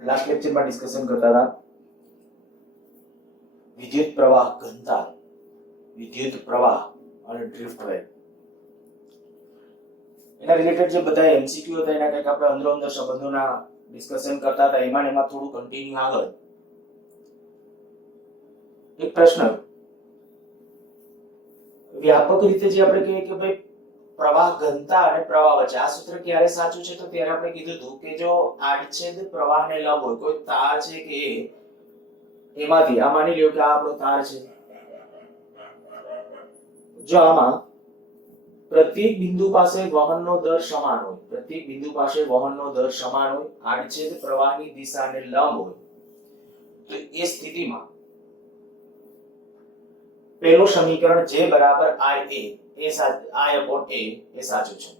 Last lecture में discussion करता था विद्युत प्रवाह घनता, विद्युत प्रवाह और ड्रिफ्ट वेग એના રિલેટેડ જે બધા એમસીક્યુ હતા એના કંઈક આપણે અંદરો અંદર સંબંધોના ડિસ્કશન કરતા હતા. એમાં થોડું કન્ટિન્યુ આગળ એક પ્રશ્ન વ્યાપક રીતે જે આપણે કહીએ કે ભાઈ પ્રવાહ ઘનતા અને પ્રવાહ વચ્ચે આ સૂત્ર ક્યારે સાચું છે, તો ત્યારે આપણે કીધું હતું કે જો આડછેદ પ્રવાહને લંબ હોય કોઈ તાર છે કે એમાંથી આ માની લ્યો કે આ આપણો તાર છે, જો આમાં પ્રત્યેક બિંદુ પાસે વહનનો દર સમાન હોય, પ્રત્યેક બિંદુ પાસે વહનનો દર સમાન હોય, આડછેદ પ્રવાહની દિશાને લંબ હોય, તો એ સ્થિતિમાં પહેલું સમીકરણ J બરાબર IA એ સાચું છે.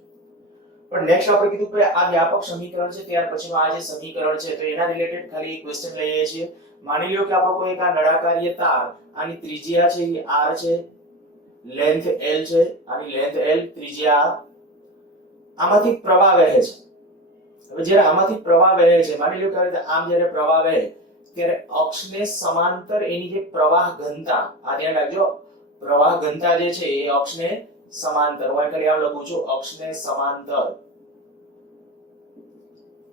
પણ નેક્સ્ટ આપણે કીધું કે આ વ્યાપક સમીકરણ છે, ત્યાર પછીનું આ જે સમીકરણ છે તો એના રિલેટેડ ખાલી એક ક્વેશ્ચન લઈએ છીએ. માની લો કે આપણો કોઈ એક આ નળાકારીય તાર, આની ત્રિજ્યા છે એ R છે, લેન્થ L છે, આની લેન્થ L, ત્રિજ્યા R, આમાંથી પ્રવાહ વહે છે. હવે જ્યારે આમાંથી પ્રવાહ વહે છે, માની લો કે આવી રીતે આમ જ્યારે પ્રવાહ વહે ત્યારે અક્ષને સમાંતર એની જે પ્રવાહ ઘનતા, આ ધ્યાન રાખજો, પ્રવાહ ઘનતા જે છે એ અક્ષને સમાંતર, હું ખાલી આમ લખું છું, અક્ષને સમાંતર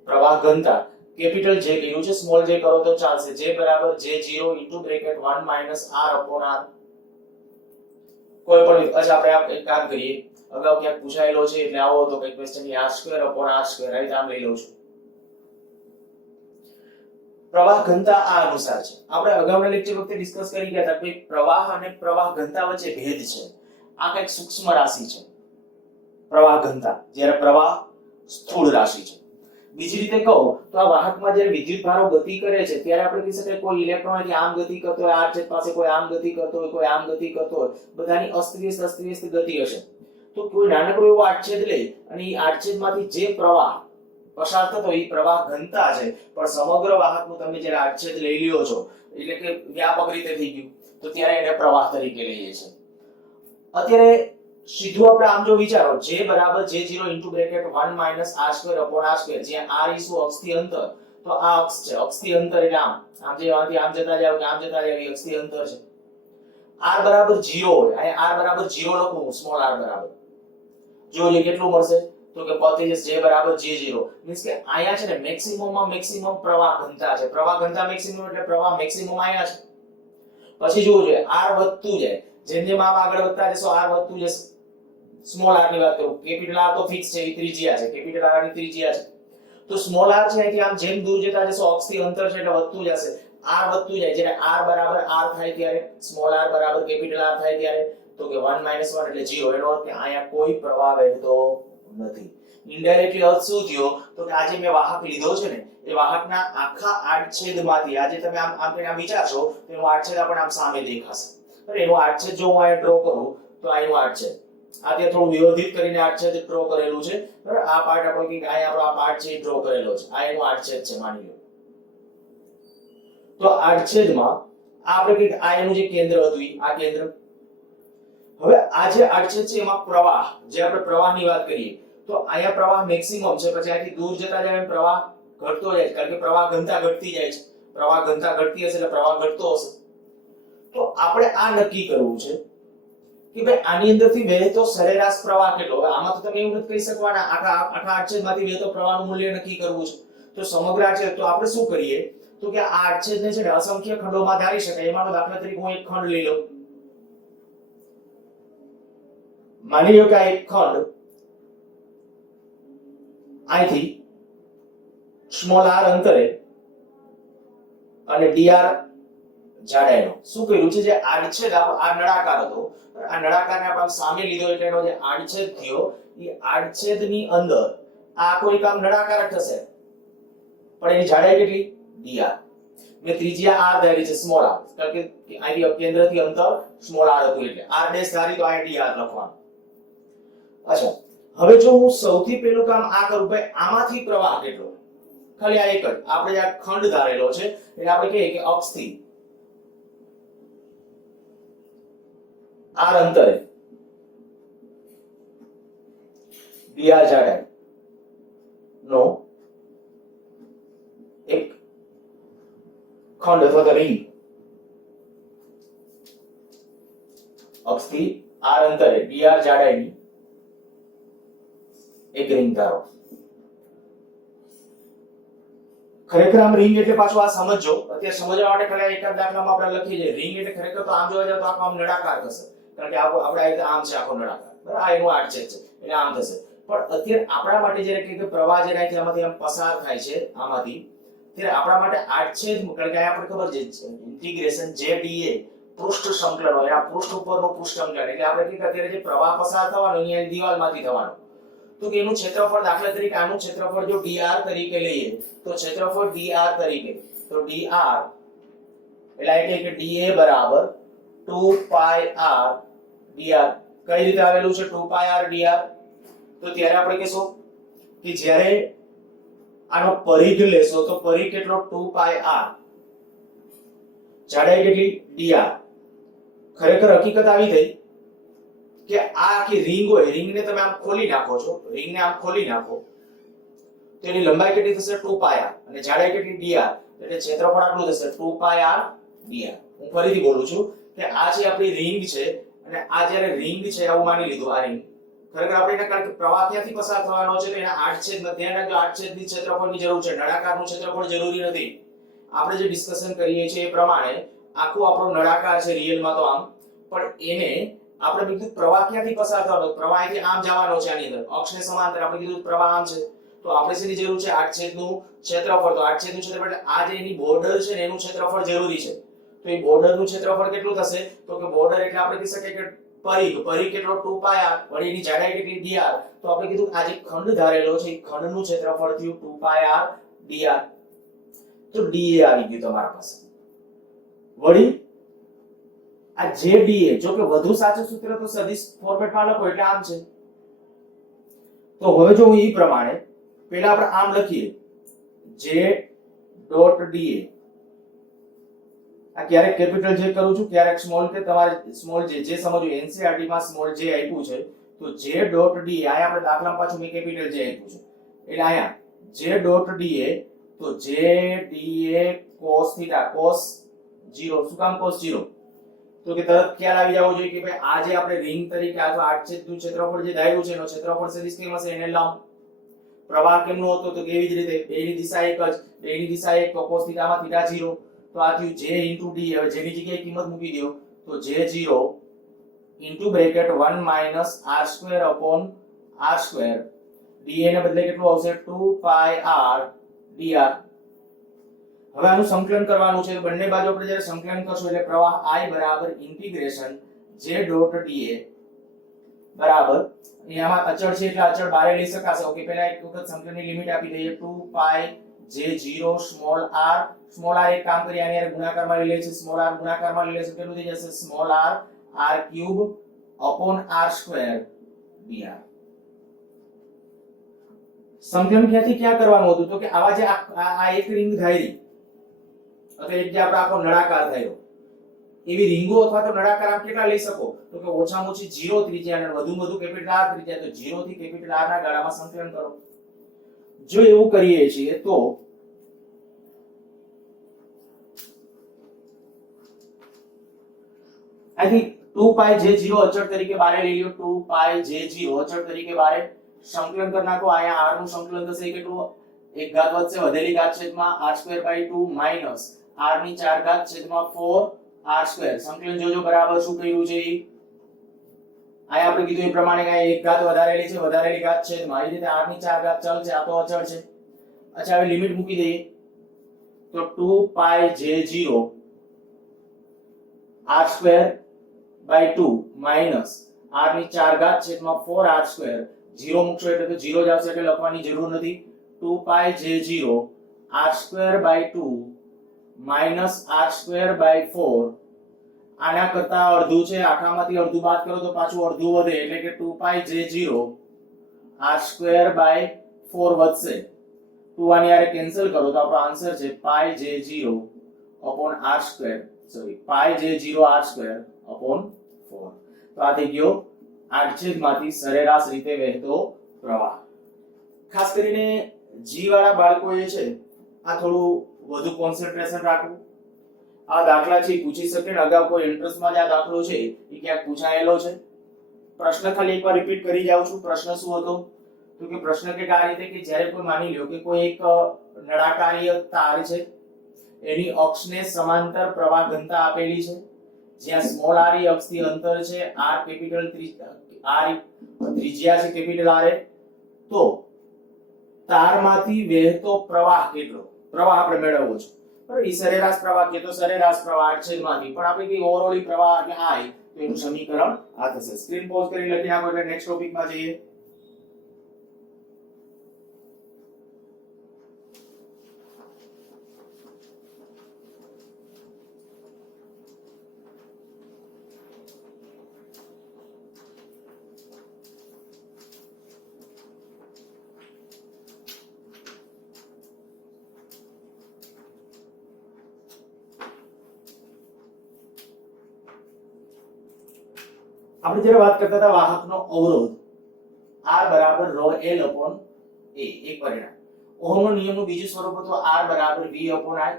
પ્રવાહ ઘનતા કેપિટલ J કર્યું છે, સ્મોલ j કરો તો ચાલશે, J બરાબર J0 * બ્રેકેટ 1 - R/R. કોઈ પણ અચ્છા આપણે એક કામ કરીએ, અગાઉ ક્યાંક પૂછાયેલો છે એટલે આવો તો કઈ ક્વેશ્ચન ની R² / R² રાઈટ આમ લઈ લઉં છું. પ્રવાહ ઘનતા આ અનુસાર છે. આપણે અગાઉના લેક્ચર વખતે ડિસ્કસ કરી ગયા હતા કે પ્રવાહ અને પ્રવાહ ઘનતા વચ્ચે ભેદ છે. આ કંઈક સૂક્ષ્મ રાશિ છે પ્રવાહ ઘનતા, જ્યારે પ્રવાહ સ્થૂળ રાશિ છે. બીજી રીતે કહું તો આ વાહકમાં જ્યારે વિદ્યુત ભારો ગતિ કરે છે ત્યારે આપણે કહી શકાય કોઈ ઇલેક્ટ્રોન અહીંથી આમ ગતિ કરતો હોય, આ છેદ પાસે કોઈ આમ ગતિ કરતો હોય, કોઈ આમ ગતિ કરતો હોય, બધાની અસ્તવ્યસ્ત ગતિ હશે. તો કોઈ નાનકડો એવો આડછેદ લઈ અને એ આડછેદમાંથી જે પ્રવાહ પસાર થતો એ પ્રવાહ ઘનતા છે, પણ સમગ્ર વાહકનું તમે જ્યારે આડછેદ લઈ લ્યો છો એટલે કે વ્યાપક રીતે થઈ ગયું, તો ત્યારે એને પ્રવાહ તરીકે લઈએ છીએ. અત્યારે સીધું આપણે આમ જો વિચારો, J બરાબર J0 * બ્રેકેટ 1 - R²/R², જ્યાં R = અક્ષથી અંતર, તો આ અક્ષ છે, અક્ષથી અંતર એટલે આમ જે આમ જતા જાવ કે આમ જતા જાવ એ અક્ષથી અંતર છે. R બરાબર 0 હોય, અહીંયા R બરાબર 0 લખું, સ્મોલ r બરાબર જોજો કેટલું મળશે, તો કે પરસેન્ટેજ J બરાબર J0 મીન્સ કે અહીંયા છે ને મેક્સિમમ પ્રવાહ ઘનતા છે. પ્રવાહ ઘનતા મેક્સિમમ એટલે પ્રવાહ મેક્સિમમ અહીંયા છે. પછી જોવું જોઈએ R વધતું જાય, જેમ આમ આગળ વધતા જશો R વધતું જશે. સ્મોલ r ની વાત કરું, કેપિટલ R તો ફિક્સ છે, એ ત્રિજ્યા છે, કેપિટલ R ની ત્રિજ્યા છે. તો સ્મોલ r છે અહીંથી આમ જેમ દૂર જતા જશો અક્ષથી અંતર છે એટલે વધતું જશે, r વધતું જાય. જ્યારે r બરાબર r થાય ત્યારે, સ્મોલ r બરાબર કેપિટલ R થાય ત્યારે, તો કે 1 - 1 એટલે 0, એનો અર્થ કે અહીંયા કોઈ પ્રવાહ વહેતો નથી. ઇનડાયરેક્ટલી અર્થ શું થયો, તો કે આજે મેં વાહક લીધો છે ને એ વાહકના આખા આડછેદમાંથી આજે તમે આમ વિચારશો તો એનો આડછેદ આપણને આમ સામે દેખાશે. બરાબર, એનો આડછેદ જો હું અહીંયા ડ્રો કરું તો આ એનો આડછેદ, આ તે થોડું વ્યવસ્થિત કરીને આડછેદ ડ્રો કરેલું છે. બરાબર, આ પાર્ટ આપણે કે અહીંયા આપણો આ પાર્ટ છે ડ્રો કરેલો છે, આ એનો આડછેદ છે માની લો. તો આડછેદમાં આપણે કે આ એનું જે કેન્દ્ર હતું આ કેન્દ્ર. હવે આ જે આડછેદ છે એમાં પ્રવાહ, જે આપણે પ્રવાહની વાત કરીએ તો અહીંયા પ્રવાહ મેક્સિમમ છે, પછી અહીંથી દૂર જતા જાય એમ પ્રવાહ ઘટતો જાય છે, કારણ કે પ્રવાહ ઘનતા ઘટતી જાય છે. પ્રવાહ ઘનતા ઘટતી હશે એટલે પ્રવાહ ઘટતો હશે. તો આપણે આ નક્કી કરવું છે કે ભાઈ આની અંદરથી વહેતો સરેરાશ પ્રવાહ કેટલો. હવે આમાં તો તમે એવું નથી કહી શકવાના આખા આડછેદમાંથી વહેતો પ્રવાહનું મૂલ્ય નક્કી કરવું છે. તો સમગ્ર આડછેદ, તો આપણે શું કરીએ તો કે આ આડછેદને છે ને અસંખ્ય ખંડોમાં ધારી શકાય. એમાંનો દાખલા તરીકે હું એક ખંડ લઈ લઉં. માની લો કે આ એક ખંડ અહીંથી સ્મોલ r અંતરે અને dr જાડાઈનો શું કર્યું છે, જે આડછેદ આ નળાકાર હતો, આ નળાકારને આપણે સામે લીધો એટલે એનો જે આડછેદ થયો એ આડછેદની અંદર આ કોઈ કામ નળાકાર જ થશે, પણ એની જાડાઈ કેટલી, dr. મેં ત્રિજ્યા r ધારી છે, સ્મોલ r, કારણ કે અહીંથી કેન્દ્રથી અંતર સ્મોલ r હતું એટલે r ડેશ ધારી તો અહીંયા dr લખવાનું. અચ્છા, હવે જો હું સૌથી પહેલું કામ આ કરું, ભાઈ આમાંથી પ્રવાહ કેટલો, ખાલી આ એક જ આપણે આ ખંડ ધારેલો છે એટલે આપણે કહીએ કે અક્ષથી r અંતરે dr જાડાઈ, નો એક ખંડ અથવા તો રિંગ અક્ષથી r અંતરે dr જાડાઈની એક રિંગ ધારો. ખરેખર આમ રિંગ એટલે પાછું આ સમજો, અત્યારે સમજવા માટે ખાલી એક જ દાખલામાં આપણે લખી છે. રિંગ એટલે ખરેખર તો આમ જોવા જાવ તો આખો આમ નળાકાર થશે, કારણ કે આપણે આ રીતે આમ છે આખો નળાકાર, બરાબર? આ એનું આડછેદ છે એટલે આમ થશે. પણ અત્યારે આપણા માટે જ્યારે કે પ્રવાહ જે છે આમાંથી આમ પસાર થાય છે આમાંથી, ત્યારે આપણા માટે આડછેદ, કારણ કે આપણે ખબર છે ઇન્ટિગ્રેશન જે dA પૃષ્ઠ સંકલન હોય, આ પૃષ્ઠ ઉપરનું પૃષ્ઠ સંકલન એટલે આપણે કે અત્યારે જે પ્રવાહ પસાર થવાનો અહીંયા દિવાલમાંથી થવાનો, તો કે એનું ક્ષેત્રફળ, દાખલા તરીકે આનું ક્ષેત્રફળ જો dr તરીકે લઈએ તો ક્ષેત્રફળ dr તરીકે, તો dr એટલે કે dA બરાબર 2 pi r dr. કઈ રીતે આવેલું છે 2 pi r dr? તો ત્યારે આપણે કહેશું કે જ્યારે આનો પરિઘ લેશો તો પરિઘ કેટલો 2 pi r, જાડાઈ કેટલી dr. ખરેખર હકીકત આવી થઈ કે આ આખી રિંગ હોય, રિંગને તમે આમ ખોલી નાખો છો, રિંગને આમ ખોલી નાખો તો એની લંબાઈ કેટલી થશે 2 pi r અને જાડાઈ કેટલી dr, એટલે ક્ષેત્રફળ આટલું થશે 2 pi r dr. હું ફરીથી બોલું છું કે આ જે આપણી રિંગ છે અને આ જ્યારે રિંગ છે આવું માની લીધું, આ રિંગ ખરેખર આપણે એના કારણ કે પ્રવાહ ક્યાંથી પસાર થવાનો છે તો એના આડછેદ, ધ્યાન રાખજો આડછેદની ક્ષેત્રફળની જરૂર છે, નળાકારનું ક્ષેત્રફળ જરૂરી નથી. આપણે જે ડિસ્કશન કરીએ છીએ એ પ્રમાણે આખું આપણો નળાકાર છે રિયલમાં તો આમ, પણ એને આપણે કીધું પ્રવાહ ક્યાંથી પસાર થવાનો, પ્રવાહ અહીંથી આમ જવાનો છે આની અંદર અક્ષને સમાંતર, આપણે કીધું પ્રવાહ આમ છે તો આપણે શેની જરૂર છે આડછેદનું ક્ષેત્રફળ. તો આડછેદનું ક્ષેત્રફળ એટલે આ જે એની બોર્ડર છે ને એનું ક્ષેત્રફળ જરૂરી છે. તો એ બોર્ડરનું ક્ષેત્રફળ કેટલું થશે તો કે બોર્ડર એટલે આપણે કહી શકીએ કે પરિઘ કેટલો 2 pi r, વળી એની જાડાઈ કેટલી dr. તો આપણે કીધું આ જે ખંડ ધારેલો છે એ ખંડનું ક્ષેત્રફળ થયું 2 pi r dr. તો dA આવી ગયું તમારા પાસે. વળી આ જે dA, જો કે વધુ સાચું સૂત્ર તો સદિશ ફોર્મેટમાં લખો એટલે આમ છે. તો હવે જો હું એ પ્રમાણે પહેલા આપણે આમ લખીએ j ડોટ dA. આ ક્યારેક કેપિટલ જે કરું છું, ક્યારેક સ્મોલ, કે તમારે સ્મોલ જે સમજવું NCERT માં સ્મોલ જે આપ્યું છે તો j ડોટ dA, આયા આપણે દાખલામાં પાછું મેં કેપિટલ જે આપ્યું છે એટલે આયા j ડોટ dA, તો j dA cos θ, cos 0. શું કામ cos 0? તો કે તરત ખ્યાલ આવી જવો જોઈએ કે ભાઈ આ જે આપણે રિંગ તરીકે અથવા આડછેદનું ક્ષેત્રફળ જે ધાર્યું છે એનો ક્ષેત્રફળ સદિશ કેમ હશે એને લંબ. પ્રવાહ કેમનો હતો તો કેવી જ રીતે બેની દિશા એક જ, બેની દિશા એક તો cos θ માં θ 0, તો આ થયું j * d. હવે જેની જગ્યાએ કિંમત મૂકી દો તો j0 into bracket 1 - r² upon r², dA ને બદલે કેટલું આવશે 2 pi r dr. હવે આનું સંકલન કરવાનું છે, બંને બાજુ આપણે જ્યારે સંકલન કરશું એટલે પ્રવાહ I બરાબર ઇન્ટિગ્રેશન j ડોટ dA બરાબર, અહીંયામાં અચળ છે એટલે અચળ બારે લઈ શકાશે. ઓકે, પહેલા એક વખત સંકલનની લિમિટ આપી દઈએ 2 pi j0 small r. Small r એક કામ કરી આની હારે ગુણાકારમાં લઈ લે છે, સ્મોલ r ગુણાકારમાં લઈ લેશું કેટલું થઈ જશે small r r³ upon r² dr. સંકલન ક્યાંથી ક્યાં કરવાનું હતું તો કે આવા જે આ એક રિંગ ધારી અથવા એક જે આપણો આખો નળાકાર થયો એવી રીંગો અથવા તો નળાકાર આપ કેટલા લઈ શકો તો કે ઓછામાં ઓછી 0 ત્રિજ્યા અને વધુમાં વધુ કેપિટલ R ત્રિજ્યા, તો 0 થી કેપિટલ R ના ગાળામાં સંકલન કરો. જો એવું કરીએ છીએ તો આથી 2 pi j0 અચળ તરીકે બારે લઈ લ્યો, 2 pi j0 અચળ તરીકે બારે સંકલન કરી નાખો. આયા r નું સંકલન થશે કેટલું, એક ઘાત વધશે વધેલી ઘાત છેદમાં r²/2 માઈનસ r ની 4 ઘાત છેદમાં 4r². સંકલન જોજો બરાબર શું કર્યું છે. આયા આપણે કીધું એ પ્રમાણે કાંઈ એક ઘાત વધારેલી છે, વધારેલી ઘાત છેદમાં એ રીતે r ની 4 ઘાત ચલ છે, આ તો અચળ છે. અચ્છા, હવે લિમિટ મૂકી દઈએ તો 2 pi j0 r²/2 minus r ની 4 ઘાત છેદમાં 4r². 0 મૂકશો એટલે તો 0 જ આવશે એટલે લખવાની જરૂર નથી. 2 pi j0 r²/2 minus r²/4. આના કરતા અડધું છે, આખામાંથી અડધું બાદ કરો તો પાછું અડધું વધે એટલે કે 2 pi j0 r²/4 વધશે. 2 આની હારે કેન્સલ કરો તો આપણો આન્સર છે pi j0 upon r², sorry pi j0 r² upon 4. તો આ થઈ ગયો આડછેદમાંથી સરેરાશ રીતે વહેતો પ્રવાહ. ખાસ કરીને જી વાળા બાળકોએ છે આ થોડું વધુ કોન્સન્ટ્રેશન રાખવું. આ દાખલા છે પૂછી શકે ને અગાઉ કોઈ ઇન્ટરેસ્ટમાં જ આ દાખલો છે એ ક્યાંક પૂછાયેલો છે. પ્રશ્ન ખાલી એકવાર રિપીટ કરી જાઉં છું. પ્રશ્ન શું હતો? તો કે પ્રશ્ન કે આ રીતે કે જ્યારે કોઈ માની લ્યો કે કોઈ એક નળાકારીય તાર છે, એની અક્ષને સમાંતર પ્રવાહ ઘનતા આપેલી છે, જ્યાં સ્મોલ r એ અક્ષથી અંતર છે, r કેપિટલ r ત્રિજ્યા છે કેપિટલ r, તો તારમાંથી વહેતો પ્રવાહ કેટલો? પ્રવાહ આપણે મેળવવો છે બરાબર. ઈ સરેરાશ પ્રવાહ કે તો સરેરાશ પ્રવાહ છેદમાંથી, પણ આપણે કે ઓવરઓલ પ્રવાહ એટલે I, તો એનું સમીકરણ આ થશે. સ્ક્રીન પોઝ કરી લખી નાખો એટલે નેક્સ્ટ ટોપિકમાં જઈએ. આપણે જ્યારે વાત કરતા હતા વાહકનો અવરોધ R બરાબર ρ L અપોન A, એક પરિણામ. ઓહમનો નિયમનું બીજું સ્વરૂપ હતું R બરાબર V અપોન I.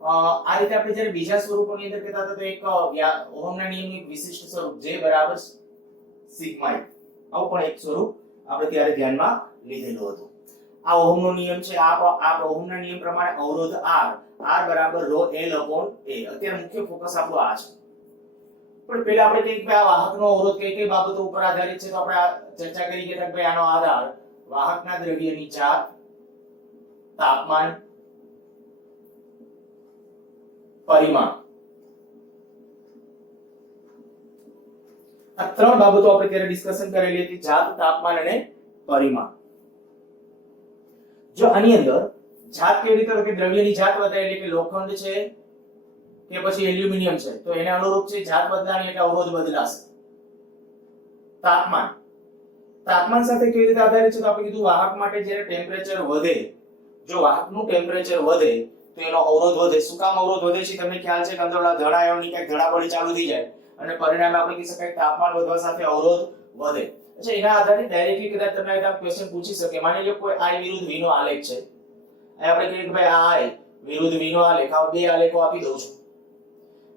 આ રીતે આપણે જ્યારે બીજા સ્વરૂપોની અંદર કહેતા હતા તો એક ઓહમના નિયમનું એક વિશિષ્ટ સ્વરૂપ J બરાબર સિગ્મા I, આવું પણ એક સ્વરૂપ આપણે ત્યારે ધ્યાનમાં લીધેલું હતું. આ ઓહમનો નિયમ છે. આ ઓહમના નિયમ પ્રમાણે અવરોધ R બરાબર ρ L અપોન A. અત્યારે મુખ્ય ફોકસ આપણો આ છે. પણ પહેલા આપણે કહીએ કે આ વાહકનો અવરોધ કઈ કઈ બાબતો ઉપર આધારિત છે, તો આપણે ચર્ચા કરી કે ભાઈ આનો આધાર વાહકના દ્રવ્યની જાત, તાપમાન, પરિમાણ, આ ત્રણ બાબતો આપણે ત્યારે ડિસ્કશન કરેલી હતી. જાત, તાપમાન અને પરિમાણ. જો આની અંદર જાત કેવી રીતે તો કે દ્રવ્યની જાત બતાવી એટલે કે લોખંડ છે કે પછી એલ્યુમિનિયમ છે, તો એને અનુરૂપ છે જાત બદલાની એટલે અવરોધ બદલાશે. તાપમાન, તાપમાન સાથે કેવી રીતે આધારિત છે તો આપણે કીધું વાહક માટે જ્યારે ટેમ્પરેચર વધે, જો વાહકનું ટેમ્પરેચર વધે તો એનો અવરોધ વધે. શું કામ અવરોધ વધે છે તમને ખ્યાલ છે કે અંદર ધન આયનની ક્યાંક ધડાબડી ચાલુ થઈ જાય અને પરિણામે આપણે કહી શકાય તાપમાન વધવા સાથે અવરોધ વધે. અચ્છા, એના આધારે ડાયરેક્ટલી કદાચ તમને એક ક્વેશ્ચન પૂછી શકે. માની લો કોઈ I વિરુદ્ધ V નો આલેખ છે. અહીં આપણે કહીએ કે ભાઈ આ I વિરુદ્ધ V નો આલેખ, આ બે આલેખો આપી દઉં છું.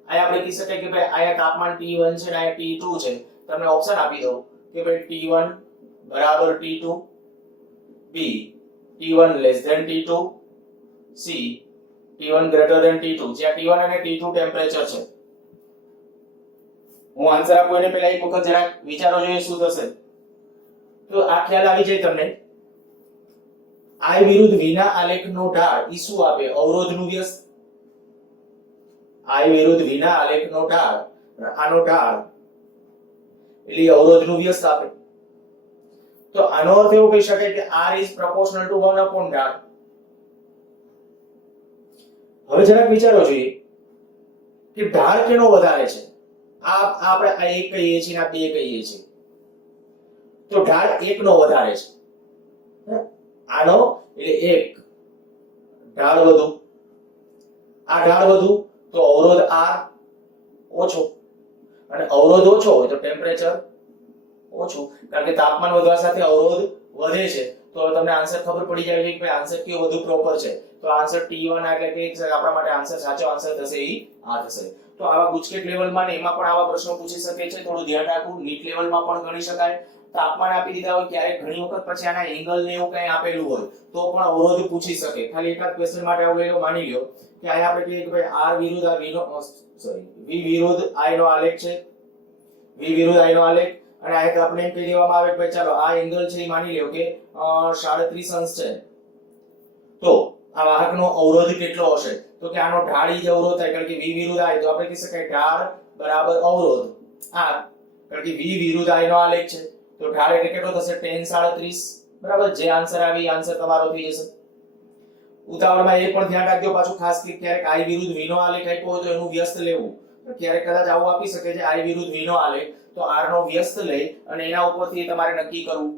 અહીંયા આપણે કહી શકાય કે ભાઈ અહીંયા તાપમાન T1 છે અને અહીંયા T2 છે. તમને ઓપ્શન આપી દઉં કે ભાઈ T1 બરાબર T2, B T1 less than T2, C T1 greater than T2. જ્યાં T1 અને T2 ટેમ્પરેચર છે. હું આન્સર આપું એને પહેલા એક વખત જરાક વિચારો જોઈએ શું થશે. તો આ ખ્યાલ આવી જાય તમને. I વિરુદ્ધ V ના આલેખનો ઢાળ ઈ શું આપે? અવરોધનું વ્યસ્ત. I વિરુદ્ધ V ના આલેખનો ઢાળ, આનો ઢાળ એટલે અવરોધનું વ્યસ્ત આપે. તો આનો અર્થ એવો કહી શકાય કે R is proportional to 1 upon ઢાળ. હવે જરાક વિચારો જોઈએ કે ઢાળ કેનો વધારે છે? આ આપણે આ એક કહીએ છીએ ને આ બે કહીએ છીએ, તો ઢાળ એકનો વધારે છે. આનો એટલે એક ઢાળ વધુ, આ ઢાળ વધુ તો અવરોધ R ઓછો, અને અવરોધ ઓછો હોય તો ટેમ્પરેચર ઓછું, કારણ કે તાપમાન વધવા સાથે અવરોધ વધે છે. તો હવે તમને આન્સર ખબર પડી જાય કે ભાઈ આન્સર કયો વધુ પ્રોપર છે. તો આન્સર T1 એટલે કે આપણા માટે આન્સર સાચો આન્સર થશે ઈ આ થશે. તો આવા ગુજકેટ લેવલમાં ને એમાં પણ આવા પ્રશ્નો પૂછી શકે છે. થોડું ધ્યાન રાખવું. નીટ લેવલમાં પણ ગણી શકાય. તાપમાન આપી દીધા હોય ક્યારેક ઘણી વખત પછી આના એંગલ ને એવું કંઈ આપેલું હોય તો પણ અવરોધ પૂછી શકે. ખાલી એકાદ ક્વેશ્ચન માટે આવું લેલો માની લ્યો કે અહીંયા આપણે કહીએ કે ભાઈ R વિરુદ્ધ આ V નો V વિરુદ્ધ I નો આલેખ છે, V વિરુદ્ધ I નો આલેખ, અને આ એક આપણે એમ કહી દેવામાં આવે કે ભાઈ ચાલો આ એંગલ છે એ માની લ્યો કે 37 અંશ છે. તો આ વાહકનો અવરોધ કેટલો હશે? તો કે આનો ઢાળ ઈ જ અવરોધ થાય, કારણ કે V વિરુદ્ધ I, તો આપણે કહી શકાય ઢાળ બરાબર અવરોધ R, કારણ કે V વિરુદ્ધ I નો આલેખ છે તો ઢાળ એટલે કેટલો થશે? tan 37. બરાબર. જે આન્સર આવી આન્સર તમારો થઈ જશે. ઉતાવળમાં એ પણ ધ્યાન રાખજો પાછું ખાસ કે ક્યારેક I વિરુદ્ધ V નો આલેખ આપ્યો હોય તો એનું વ્યસ્ત લેવું. ક્યારેક કદાચ આવું આપી શકે છે I વિરુદ્ધ V નો આલેખ, તો R નો વ્યસ્ત લઈ અને એના ઉપરથી તમારે નક્કી કરવું.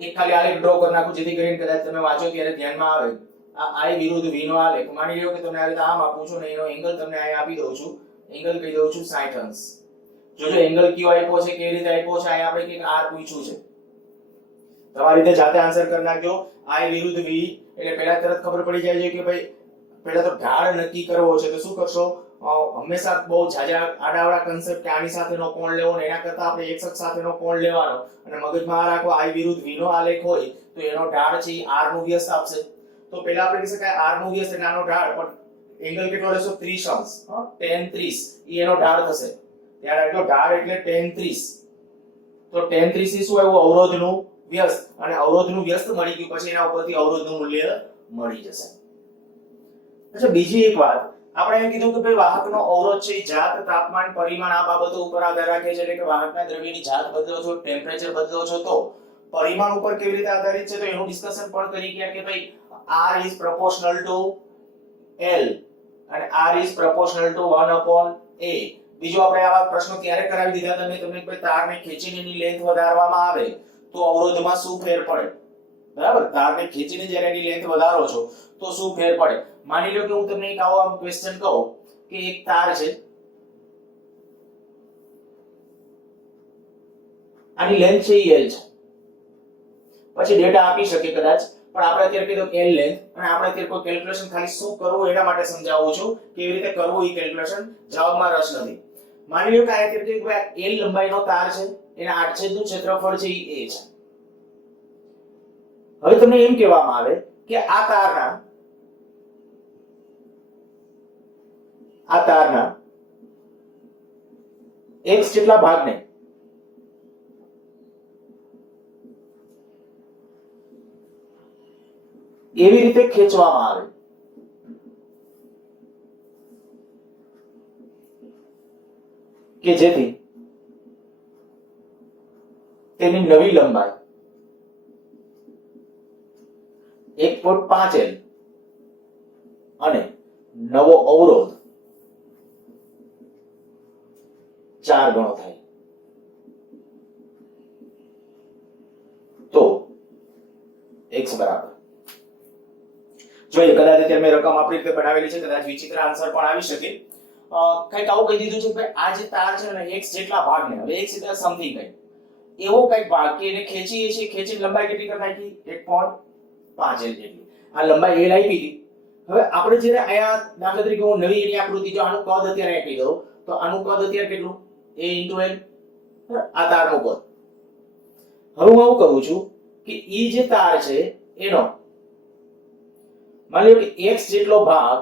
એક ખાલી આલેખ ડ્રો કરી નાખું જેથી કરીને કદાચ તમે વાંચો ત્યારે ધ્યાનમાં આવે. આ I વિરુદ્ધ V નો આલેખ માની લ્યો કે તમે આ રીતે આમ આપું છું ને એનો એંગલ તમને અહીંયા આપી દઉં છું. એંગલ કહી દઉં છું 60 અંશ. જોજો એંગલ કયો આપ્યો છે, કેવી રીતે આપ્યો છે. અહીંયા આપણે કે R પૂછ્યું છે. તમારી રીતે જાતે આન્સર કરી નાખજો. I વિરુદ્ધ V એટલે પહેલા તરત ખબર પડી જાય છે કે ભાઈ પહેલા તો ઢાળ નક્કી કરવો છે તો શું કરશો, હંમેશા બહુ જાજા આડાવડા કન્સેપ્ટ કે આની સાથેનો કોણ લેવો ને એના કરતા આપણે એક અક્ષ સાથેનો કોણ લેવાનો અને મગજમાં આ રાખો I વિરુદ્ધ V નો આલેખ હોય તો એનો ઢાળ છે એ R નું વ્યસ્ત આપશે. તો પહેલા આપણે કહી શકાય R નું વ્યસ્ત એટલે આનો ઢાળ, પણ એંગલ કેટલો લેશો 30 અંશ, tan 30 એ એનો ઢાળ થશે. ત્યાં એટલો ઢાળ એટલે tan 30. તો tan 30 એ શું આવ્યું, અવરોધનું વ્યસ્ત, અને અવરોધનું વ્યસ્ત મળી ગયું પછી એના ઉપરથી અવરોધનું મૂલ્ય મળી જશે. અચ્છા, બીજી એક વાત આપણે એમ કીધું કે ભાઈ વાહકનો અવરોધ છે જાત, તાપમાન, પરિમાણ આ બાબતો ઉપર આધાર રાખે છે. એટલે કે વાહકના દ્રવ્યની જાત બદલો છો, ટેમ્પરેચર બદલો છો તો પરિમાણ ઉપર કેવી રીતે આધારિત છે, તો એનું ડિસ્કશન પણ કરી ગયા કે ભાઈ R is proportional to L અને R is proportional to 1/A. બીજો આપણે આવા પ્રશ્નો ત્યારે કરાવી દીધા તમને કોઈ તારને ખેંચીને એની લેન્થ વધારવામાં આવે તો અવરોધમાં શું ફેર પડે, બરાબર? તારને ખેંચીને જ્યારે એની લેન્થ વધારો છો તો શું ફેર પડે. માની લો કે હું તમને એક આવો ક્વેશ્ચન કહું કે એક તાર છે, આની લેન્થ છે L છે, પછી ડેટા આપી શકે કદાચ, પણ આપણે અત્યારે કીધું L લેન્થ, અને આપણે અત્યારે કોઈ કેલ્ક્યુલેશન ખાલી શું કરવું એના માટે સમજાવું છું, કેવી રીતે કરવું એ કેલ્ક્યુલેશન, જવાબમાં રસ નથી. માની લો કે આ અત્યારે L લંબાઈનો તાર છે, એના આડછેદનું ક્ષેત્રફળ છે એ A છે. હવે તમને એમ કહેવામાં આવે કે આ તારના x જેટલા ભાગને એવી રીતે ખેંચવામાં આવે કે જેથી તેની નવી લંબાઈ 1.5 L અને નવો અવરોધ 4 ગણો થાય. તો x બરાબર, જોઈએ કદાચ અત્યારે મેં રકમ આપણી રીતે બનાવેલી છે, કદાચ વિચિત્ર આન્સર પણ આવી શકે. કઈક આવું કહી દીધું છે કે આ જે તાર છે ને x જેટલા ભાગને, હવે x એટલે સમથિંગ કઈ એવો કઈક ભાગ કે એને ખેંચીએ છીએ, ખેંચીને લંબાઈ કેટલી કરી નાખી 1.5 L જેટલી. આ લંબાઈ L આવી ગઈ. હવે આપણે જ્યારે આયા દાખલા તરીકે હું નવી એની આકૃતિ, જો આનું કદ અત્યારે આપી દઉં તો આનું કદ અત્યારે કેટલું A * L, આ તારનું કદ. હવે હું આવું કરું છું કે ઈ જે તાર છે એનો માની લો કે x જેટલો ભાગ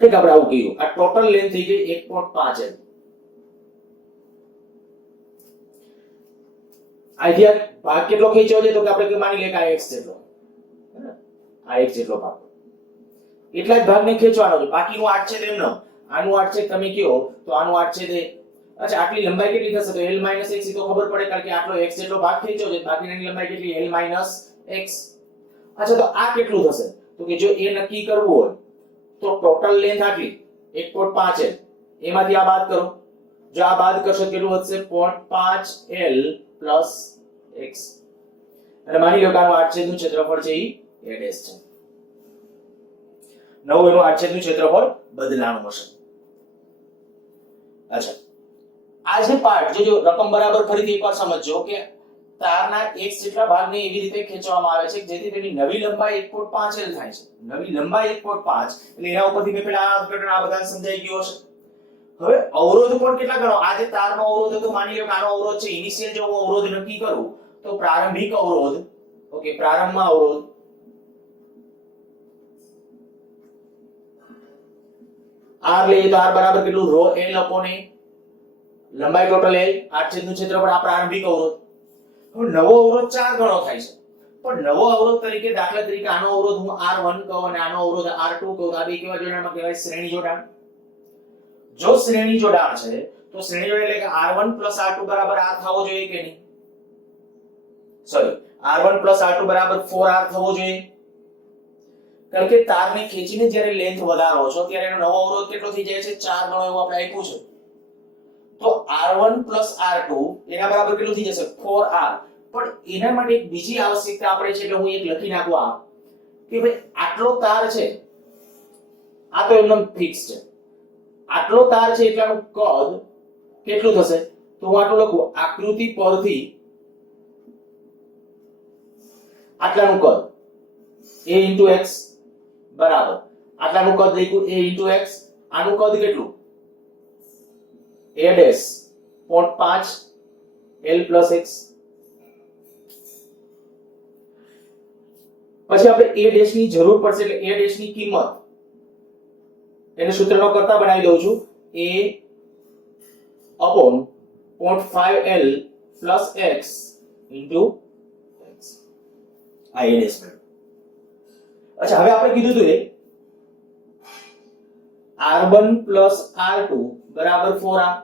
કંઈક આપણે આવું કર્યું, આ ટોટલ લેન્થ થઈ ગઈ 1.5 L. આઈડિયા ભાગ કેટલો ખેંચ્યો છે તો કે આપણે માની લે કે આ x જેટલો, આ x જેટલો ભાગ, એટલા જ ભાગને ખેંચવાનો છે, બાકીનું આડછેદ એમનો, આનું આડછેદ તમે કયો તો આનું આડછેદ એ. અચ્છા, આટલી લંબાઈ કેટલી થશે તો L - x એ તો ખબર પડે કારણ કે આટલો x જેટલો ભાગ ખેંચ્યો છે, બાકીની લંબાઈ કેટલી L - x. અચ્છા, તો આ કેટલું થશે તો કે જો એ નક્કી કરવું હોય તો ટોટલ લેન્થ આટલી 1.5 L, એમાંથી આ બાદ કરો, જો આ બાદ કરશો કેટલું વધશે 0.5 L + x, અને માની લો કે આનું આડછેદનું ક્ષેત્રફળ છે એ a' છે. નવું એનું આડછેદનું ક્ષેત્રફળ બદલાણું હશે. અચ્છા, આ જે પાર્ટ જો રકમ બરાબર ફરીથી એકવાર સમજજો કે તારના x જેટલા ભાગને એવી રીતે ખેંચવામાં આવે છે જેથી તેની નવી લંબાઈ 1.5 L થાય છે. નવી લંબાઈ 1.5 એટલે એના ઉપરથી મેં પેલા આ ઘટના આ બધા સમજાઈ ગયો હશે. હવે અવરોધ પણ કેટલા ગણો, આ જે તારનો અવરોધ હતો માની લો કે આનો અવરોધ છે, ઇનિશિયલ જો હું અવરોધ નક્કી કરું તો પ્રારંભિક અવરોધ, ઓકે, પ્રારંભમાં અવરોધ R લઈએ તો R બરાબર કેટલું ρ L/A, લંબાઈ ટોટલ L, આડછેદનું ક્ષેત્રફળ, આ પ્રારંભિક અવરોધ. હવે નવો અવરોધ 4 ગણો થાય છે, પણ નવો અવરોધ તરીકે દાખલા તરીકે આનો અવરોધ હું R1 કહું અને આનો અવરોધ R2 કહું, આ બે કેવા જોડાણમાં કહેવાય શ્રેણી જોડાણ. જો શ્રેણી જોડાણ છે તો શ્રેણી જોડાણ એટલે કે R1 + R2 બરાબર R થવો જોઈએ કે નહીં, સોરી R1 + R2 બરાબર 4R થવો જોઈએ, કારણ કે તારને ખેંચીને જ્યારે લેન્થ વધારો છો ત્યારે એનો નવો અવરોધ કેટલો થઈ જાય છે 4 ગણો એવું આપણે આપ્યું છે. તો R1 + R2 એના બરાબર કેટલું થઈ જશે 4R. પણ એના માટે એક બીજી આવશ્યકતા આપણે છે એટલે હું એક લખી નાખું આ કે ભાઈ આટલો તાર છે આ તો એમનેમ ફિક્સ છે. આટલો તાર છે એટલાનું કદ કેટલું થશે? તો હું આટલું લખું, આકૃતિ પરથી આટલાનું કદ a x બરાબર આટલાનું કદ લખ્યું a x. આનું કદ કેટલું? a dash 0.5 l plus x. પછી આપણે a ડેશ ની જરૂર પડશે એટલે a ડેશ ની કિંમત એને સૂત્રનો કરતા બનાવી દઉં છું. a upon 0.5 l plus x into x. આ a ડેશ મળ્યું. અચ્છા, હવે આપણે કીધું હતું એ r1 plus r2 બરાબર 4r.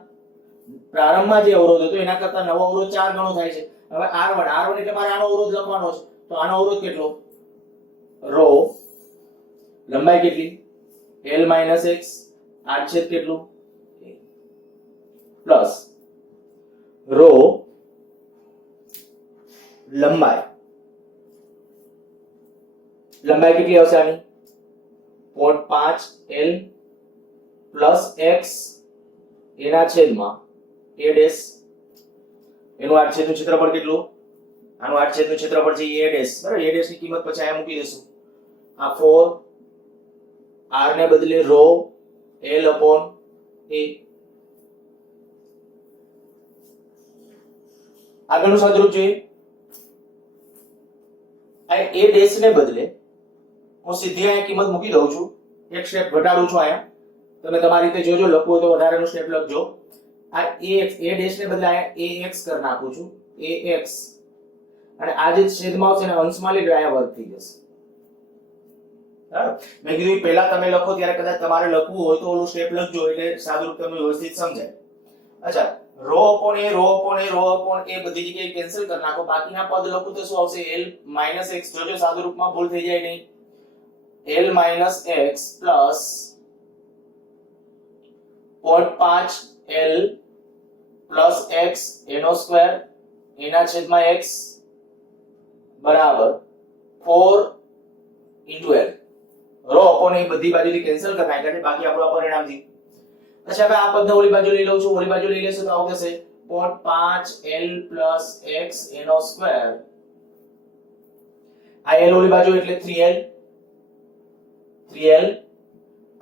પ્રારંભમાં જે અવરોધ હતો એના કરતા નવો અવરોધ 4 ગણો થાય છે. હવે r1 એટલે મારે આનો અવરોધ લખવાનો છે. તો આનો અવરોધ કેટલો? રો લંબાઈ કેટલી? l - x. આડછેદ કેટલું? પ્લસ રો લંબાઈ કેટલી આવશે આની? 0.5 l plus x એના છેદમાં a ડેશ. એનું આડછેદનું ક્ષેત્રફળ કેટલું? આનું આડછેદનું ક્ષેત્રફળ છે a ડેશ. બરાબર, a ડેશ ની કિંમત પછી અહીંયા મૂકી દેશું. આ 4 r ને બદલે રો l upon a. આગળનું સાદુરૂપ જોઈએ. આ a ડેશ ને બદલે હું સીધી અહીંયા કિંમત મૂકી દઉં છું. એક સ્ટેપ ઘટાડું છું અહીંયા. તમે તમારી રીતે જોજો, લખવું હોય તો વધારાનું સ્ટેપ લખજો. આ a ડેશ ને બદલે અહીંયા ax કરી નાખું છું. ax અને આ જે છેદમાં આવશે ને અંશમાં લઈ અહીંયા વર્ગ થઈ જશે. બરાબર, મેં કીધું પહેલા તમે લખો ત્યારે કદાચ તમારે લખવું હોય તો ઓલું સ્ટેપ લખજો એટલે સાદુરૂપ તમને વ્યવસ્થિત સમજાય. અચ્છા, રો અપોન a બધી જગ્યાએ કેન્સલ કરી નાખો. બાકીના પદ લખું તો શું આવશે? l - x. જોજો સાદુરૂપમાં ભૂલ થઈ જાય નહીં. l - x plus 0.5 l plus x એનો સ્ક્વેર એના છેદમાં x બરાબર 4 into l. રો અપોન એ બધી બાજુથી કેન્સલ કરી નાખ્યા છે. બાકી આપણો પરિણામ થી. અચ્છા, હવે આ પદને ઓલી બાજુ લઈ લઉં છું. ઓલી બાજુ લઈ લેશું તો આવું થશે 0.5 l plus x એનો સ્ક્વેર. આ l ઓલી બાજુ એટલે 3l.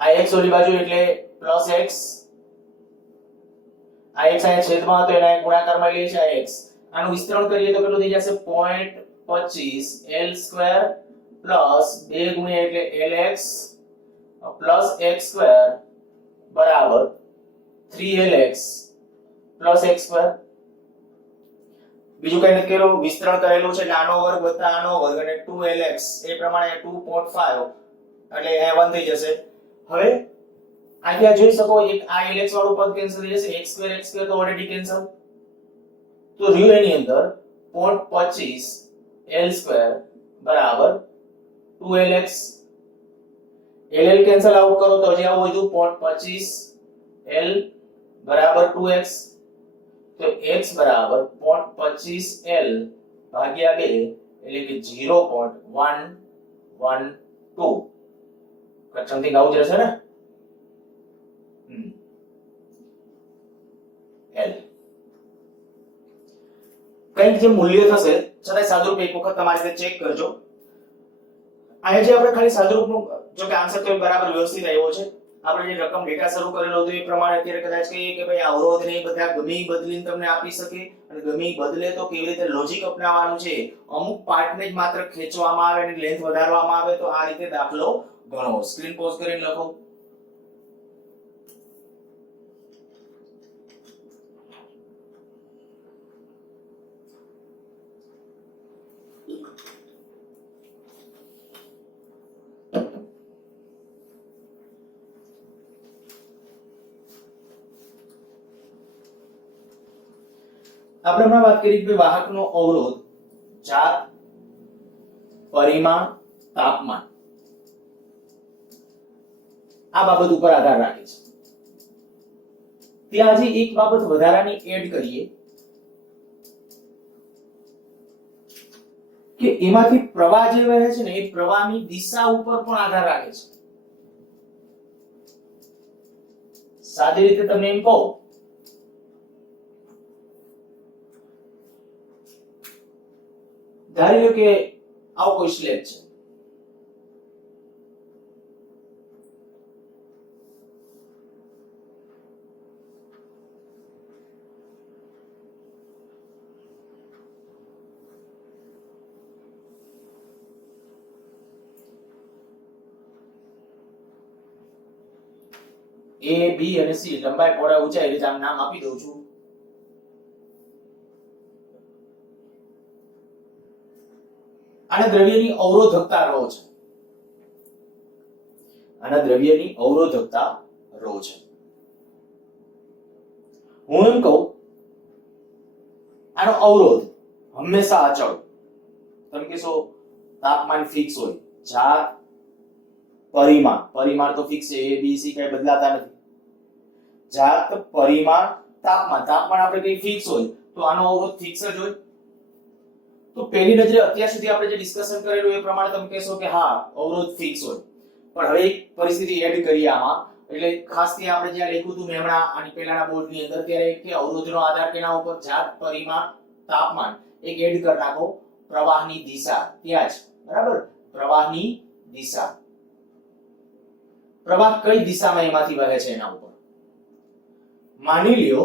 આ x ઓલી બાજુ એટલે plus x. આ x અહીંયા છેદમાં હતો એના ગુણાકારમાં લઈએ છીએ આ x. આનું વિસ્તરણ કરીએ તો કેટલું થઈ જશે? 0.25 l સ્ક્વેર પ્લસ 2 ગુણ્યા એટલે lx પ્લસ x સ્ક્વેર બરાબર 3lx પ્લસ x સ્ક્વેર. બીજું કઈ નથી કર્યું, વિસ્તરણ કરેલું છે એટલે આનો વર્ગ વત્તા આનો વર્ગ અને 2lx એ પ્રમાણે 2.5 એટલે એ 1 થઈ જશે. હવે આથી આ જોઈ શકો એક આ lx વાળું પદ કેન્સલ થઈ જશે. x સ્ક્વેર તો ઓલરેડી કેન્સલ. તો રહ્યું એની અંદર 0.25 l સ્ક્વેર બરાબર 2lx. ll કેન્સલ આઉટ કરો તો જે આવું હતું 0.25 l બરાબર 2x. તો x બરાબર 0.25 l ભાગ્યા 2 એટલે કે 0.112. સમથિંગ આવું જ રહેશે ને? l કંઈક જે મૂલ્ય થશે છતાંય સાદુરૂપ એક વખત તમારી રીતે ચેક કરજો. અહીંયા જે આપણે ખાલી સાદુરૂપનું જો કે આન્સર તો બરાબર વ્યવસ્થિત આવ્યો છે. આપણે જે રકમ ડેટા શરૂ કરેલો હતો એ પ્રમાણે અત્યારે કદાચ કહીએ કે ભાઈ અવરોધ ને બધા ગમે બદલીને તમને આપી શકે અને ગમે બદલે તો કેવી રીતે લોજિક અપનાવવાનું છે. અમુક પાર્ટને જ માત્ર ખેંચવામાં આવે અને લેન્થ વધારવામાં આવે તો આ રીતે દાખલો ગણો. સ્ક્રીન પોઝ કરીને લખો. આપણે હમણાં વાત કરી કે વાહકનો અવરોધ જાત, પરિમાણ, તાપમાન આ બાબત ઉપર આધાર રાખે છે. ત્યાં હજી એક બાબત વધારાની એડ કરીએ કે એમાંથી પ્રવાહ જે વહે છે ને એ પ્રવાહની દિશા ઉપર પણ આધાર રાખે છે. સાદી રીતે તમને એમ કહું, ધારી લો કે આવો કોઈ સ્લેબ છે, A, B અને C લંબાઈ પહોળાઈ ઊંચાઈ રીતે આમ નામ આપી દઉં છું. આના દ્રવ્યની અવરોધકતા ρ છે. આના દ્રવ્યની અવરોધકતા ρ છે. હું એમ કહું આનો અવરોધ હંમેશા અચળ, તમે કહેશો તાપમાન ફિક્સ હોય, જાત પરિમાણ તો ફિક્સ છે, A B C કઈ બદલાતા નથી. જાત પરિમાણ તાપમાન આપણે કઈ ફિક્સ હોય તો આનો અવરોધ ફિક્સ જ હોય. તો પહેલી નજરે અત્યાર સુધી આપણે જે ડિસ્કશન કરેલું એ પ્રમાણે તમે કહેશો કે હા અવરોધ ફિક્સ હોય. પણ હવે એક પરિસ્થિતિ એડ કરી આમાં, એટલે ખાસ ત્યાં આપણે જ્યાં લખ્યું હતું મેં હમણાં આની પહેલાના બોર્ડની અંદર, ત્યારે કે અવરોધનો આધાર કેના ઉપર, જાત પરિમાણ તાપમાન, એક એડ કરી નાખો પ્રવાહની દિશા ત્યાં જ, બરાબર, પ્રવાહની દિશા, પ્રવાહ કઈ દિશામાં એમાંથી વહે છે એના ઉપર. માની લ્યો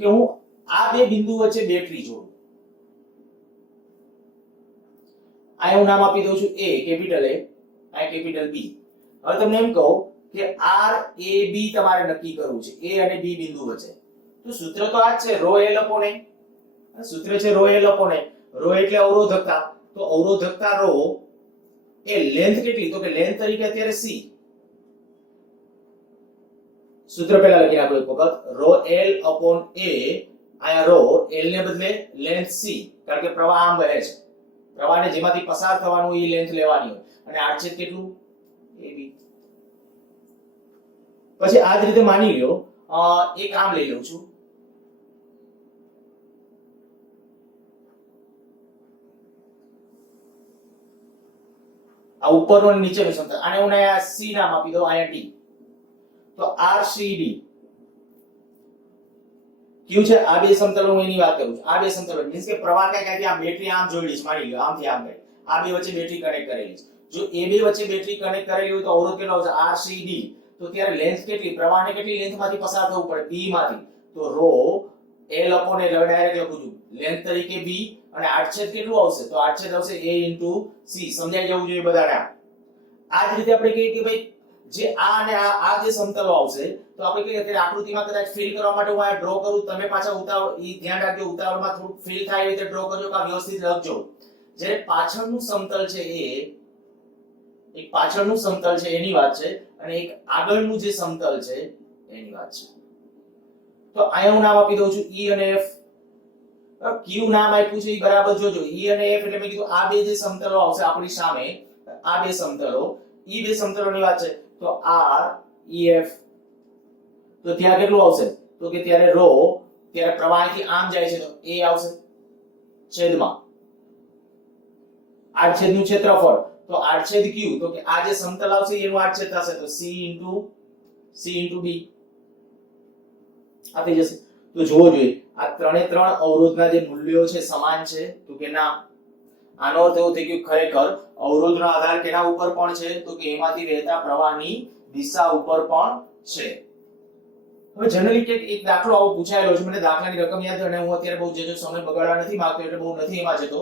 કે હું આ બે બિંદુ વચ્ચે બેટરી જોડું, આ હું નામ આપી દઉં છું A, કેપિટલ A, આ કેપિટલ B. હવે તમને એમ કહું કે R A B તમારે નક્કી કરવું છે, A અને B બિંદુ વચ્ચે. તો સૂત્ર તો આ જ છે, ρ L/A. સૂત્ર છે ρ L/A. ρ એટલે અવરોધકતા, તો અવરોધકતા ρ એ લેન્થ કેટલી, તો કે લેન્થ તરીકે અત્યારે C. સૂત્ર પહેલા લખી નાખો એક વખત, ρ L/A. આયા ρ L ને બદલે લેન્થ C, કારણ કે પ્રવાહ આમ વહે છે, પ્રવાહને જેમાંથી પસાર થવાનું એ લેન્થ લેવાની હોય, અને આડછેદ કેટલું AB. પછી આ જ રીતે માની લ્યો એક આમ લઈ લઉં છું, આ ઉપરનો અને નીચેનો સમતલ, આને હું અહીંયા C નામ આપી દઉં, અહીંયા D. તો RCD કયું છે? આ બે સમતલો હું એની વાત કરું છું. આ બે સમતલો મીન્સ કે પ્રવાહ ક્યાંથી આ બેટરી આમ જોડેલી છે, માની લો આમથી આમ ગઈ, આ બે વચ્ચે બેટરી કનેક્ટ કરેલી છે. જો એ બે વચ્ચે બેટરી કનેક્ટ કરેલી હોય તો અવરોધ કેટલો આવશે RCD. તો ત્યારે લેન્થ કેટલી, પ્રવાહને કેટલી લેન્થમાંથી પસાર થવું પડે, B માંથી. તો ρ L upon L ડાયરેક્ટ લખું છું, લેન્થ તરીકે B, અને આડછેદ કેટલું આવશે, તો આડછેદ આવશે A into C. સમજાઈ જવું જોઈએ બધાને. આ જ રીતે આપણે કહીએ કે ભાઈ જે આ અને આ જે સમતલો આવશે, તો આપણે કહીએ કે આકૃતિમાં કદાચ ફિલ કરવા માટે હું આ ડ્રો કરું, તમે પાછા ઉતાવળ ઈ ધ્યાન રાખજો, ઉતાવળમાં થોડું ફિલ થાય એ રીતે ડ્રો કરજો, કે વ્યવસ્થિત લખજો. જે પાછળનું સમતલ છે એ એક પાછળનું સમતલ છે એની વાત છે, અને એક આગળનું જે સમતલ છે એની વાત છે. તો અહીંયા હું નામ આપી દઉં છું E અને F. કયું નામ આપ્યું છે એ બરાબર જોજો. E અને F એટલે મેં કીધું આ બે જે સમતલો આવશે આપણી સામે, આ બે સમતલો, ઈ બે સમતલોની વાત છે. તો R E F, તો ત્યાં કેટલું આવશે, તો કે ત્યારે ρ, ત્યારે પ્રવાહીથી આમ જાય છે તો A આવશે છેદમાં આડછેદનું ક્ષેત્રફળ. તો આડછેદ કયું, તો કે આ જે સમતલ આવશે એનું આડછેદ થશે, તો C into B આપી જશે. તો જોવો જોઈએ આ ત્રણે ત્રણ અવરોધના જે મૂલ્યો છે સમાન છે, તો કે ના. આનો અર્થ એવો થઈ ગયો ખરેખર અવરોધનો આધાર કેના ઉપર પણ છે, તો કે એમાંથી વહેતા પ્રવાહની દિશા ઉપર પણ છે. હવે જનરલી એક દાખલો આવો પૂછાયેલો છે, મને દાખલાની રકમ યાદ અને હું અત્યારે બહુ જે સમય બગાડવા નથી માંગતો એટલે બહુ નથી એમાં જતો,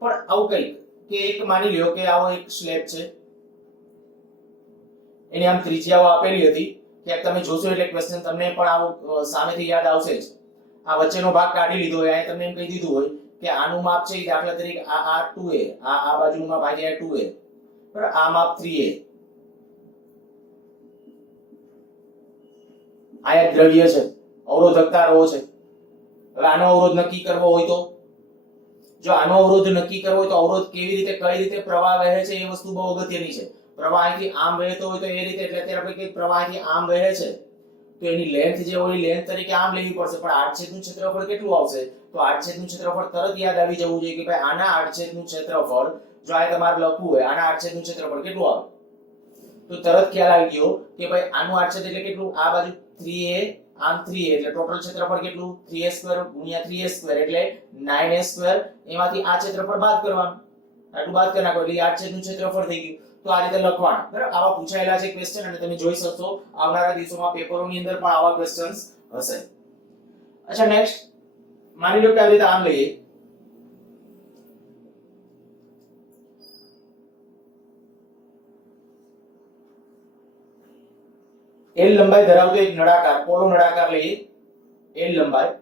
પણ આવું કંઈક કે એક માની લ્યો કે આવો એક સ્લેબ છે, એની આમ ત્રિજ્યાઓ આપેલી હતી, ક્યાંક તમે જોશો એટલે ક્વેશ્ચન તમને પણ આવો સામેથી યાદ આવશે જ. આ વચ્ચેનો ભાગ કાઢી લીધો હોય, અહીંયા તમને એમ કહી દીધું હોય કે આનું માપ છે દાખલા તરીકે આ 2a, આ બાજુનું માપ ભાગ્યા 2a, બરાબર, આ માપ 3a. આ એક દ્રવ્ય છે, અવરોધકતા ρ છે. હવે આનો અવરોધ નક્કી કરવો હોય તો, જો આનો અવરોધ નક્કી કરવો હોય તો અવરોધ કેવી રીતે, કઈ રીતે પ્રવાહ વહે છે એ વસ્તુ બહુ અગત્યની છે. પ્રવાહ અહીંથી આમ વહેતો હોય તો એ રીતે, એટલે અત્યારે આપણે કઈ પ્રવાહ અહીંથી આમ વહે છે તો એની લેન્થ જે હોય લેન્થ તરીકે આમ લેવી પડશે, પણ આડછેદનું ક્ષેત્રફળ કેટલું આવશે, તો આડછેદનું ક્ષેત્રફળ તરત યાદ આવી જવું જોઈએ કે ભાઈ આના આડછેદનું ક્ષેત્રફળ, જો આ તમારે લખવું હોય આના આડછેદનું ક્ષેત્રફળ કેટલું આવે, તો તરત ખ્યાલ આવી ગયો કે ભાઈ આનું આડછેદ એટલે કેટલું, આ બાજુ 3a આમ 3a એટલે ટોટલ ક્ષેત્રફળ કેટલું 3a² ગુણ્યા 3a² એટલે 9a², એમાંથી આ ક્ષેત્રફળ બાદ કરવાનું, આટલું બાદ કરી નાખો એટલે આડછેદનું ક્ષેત્રફળ થઈ ગયું. તો આ રીતે લખવાનું, બરાબર. આવા પૂછાયેલા છે ક્વેશ્ચન અને તમે જોઈ શકશો આવનારા દિવસોમાં પેપરોની અંદર પણ આવા ક્વેશ્ચન્સ હશે. અચ્છા નેક્સ્ટ માની લો કે આવી રીતે આમ લઈએ, L લંબાઈ ધરાવતો એક નળાકાર પોલો નળાકાર લઈએ, L લંબાઈ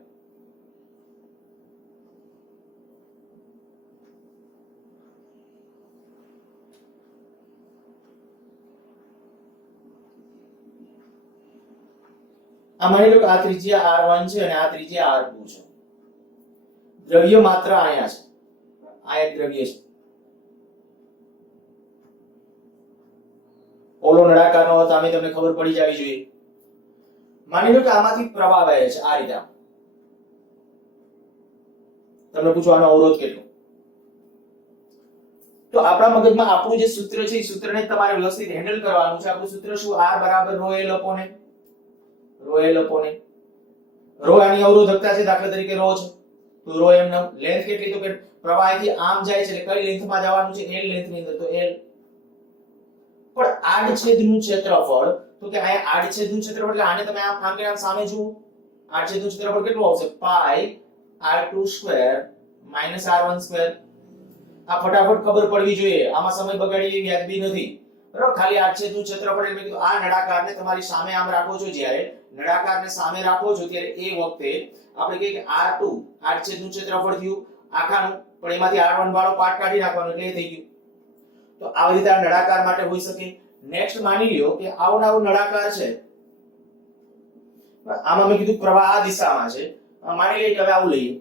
આ માની લો કે આ ત્રિજ્યા r1 છે અને આ ત્રિજ્યા r2 છે. દ્રવ્ય માત્ર અહીંયા છે, આ એક દ્રવ્ય છે. પોલો નળાકારનો અર્થ આમે તમને ખબર પડી જવી જોઈએ. માની લો કે આમાંથી પ્રવાહ વહે છે આ રીતે. તમને પૂછવાનો અવરોધ કેટલો? તો આપણા મગજમાં આપણું જે સૂત્ર છે એ સૂત્રને તમારે વ્યવસ્થિત હેન્ડલ કરવાનું છે. આપણું સૂત્ર શું? r બરાબર ρl upon ρ આની અવરોધકતા છે, દાખલા તરીકે ρ છે તો ρ એમ નામ. લેન્થ કેટલી? તો કે પ્રવાહ અહીંથી આમ જાય છે એટલે કઈ લેન્થમાં જવાનું છે? l લેન્થ ની અંદર, તો l. પણ આડછેદનું ક્ષેત્રફળ, તો કે અહીંયા આડછેદનું ક્ષેત્રફળ એટલે આને તમે આમ કે આમ સામે જુઓ, આડછેદનું ક્ષેત્રફળ કેટલું આવશે? પાઈ r2² r1². આ ફટાફટ ખબર પડવી જોઈએ, આમાં સમય બગાડી એ વ્યાજબી નથી, બરાબર. ખાલી આડછેદનું ક્ષેત્રફળ એટલે કીધું. આ નળાકારને તમારી સામે આમ રાખો છો, જ્યારે નળાકારને સામે રાખો છો ત્યારે એ વખતે આપણે કહીએ કે r2 આડછેદનું ક્ષેત્રફળ થયું આખાનું, પણ એમાંથી r1 વાળો પાર્ટ કાઢી નાખવાનો એટલે એ થઈ ગયું. તો આવી રીતે આ નળાકાર માટે હોઈ શકે. નેક્સ્ટ માની લ્યો કે આવો નળાકાર છે, આમાં મેં કીધું પ્રવાહ આ દિશામાં છે. માની લઈએ કે હવે આવું લઈએ,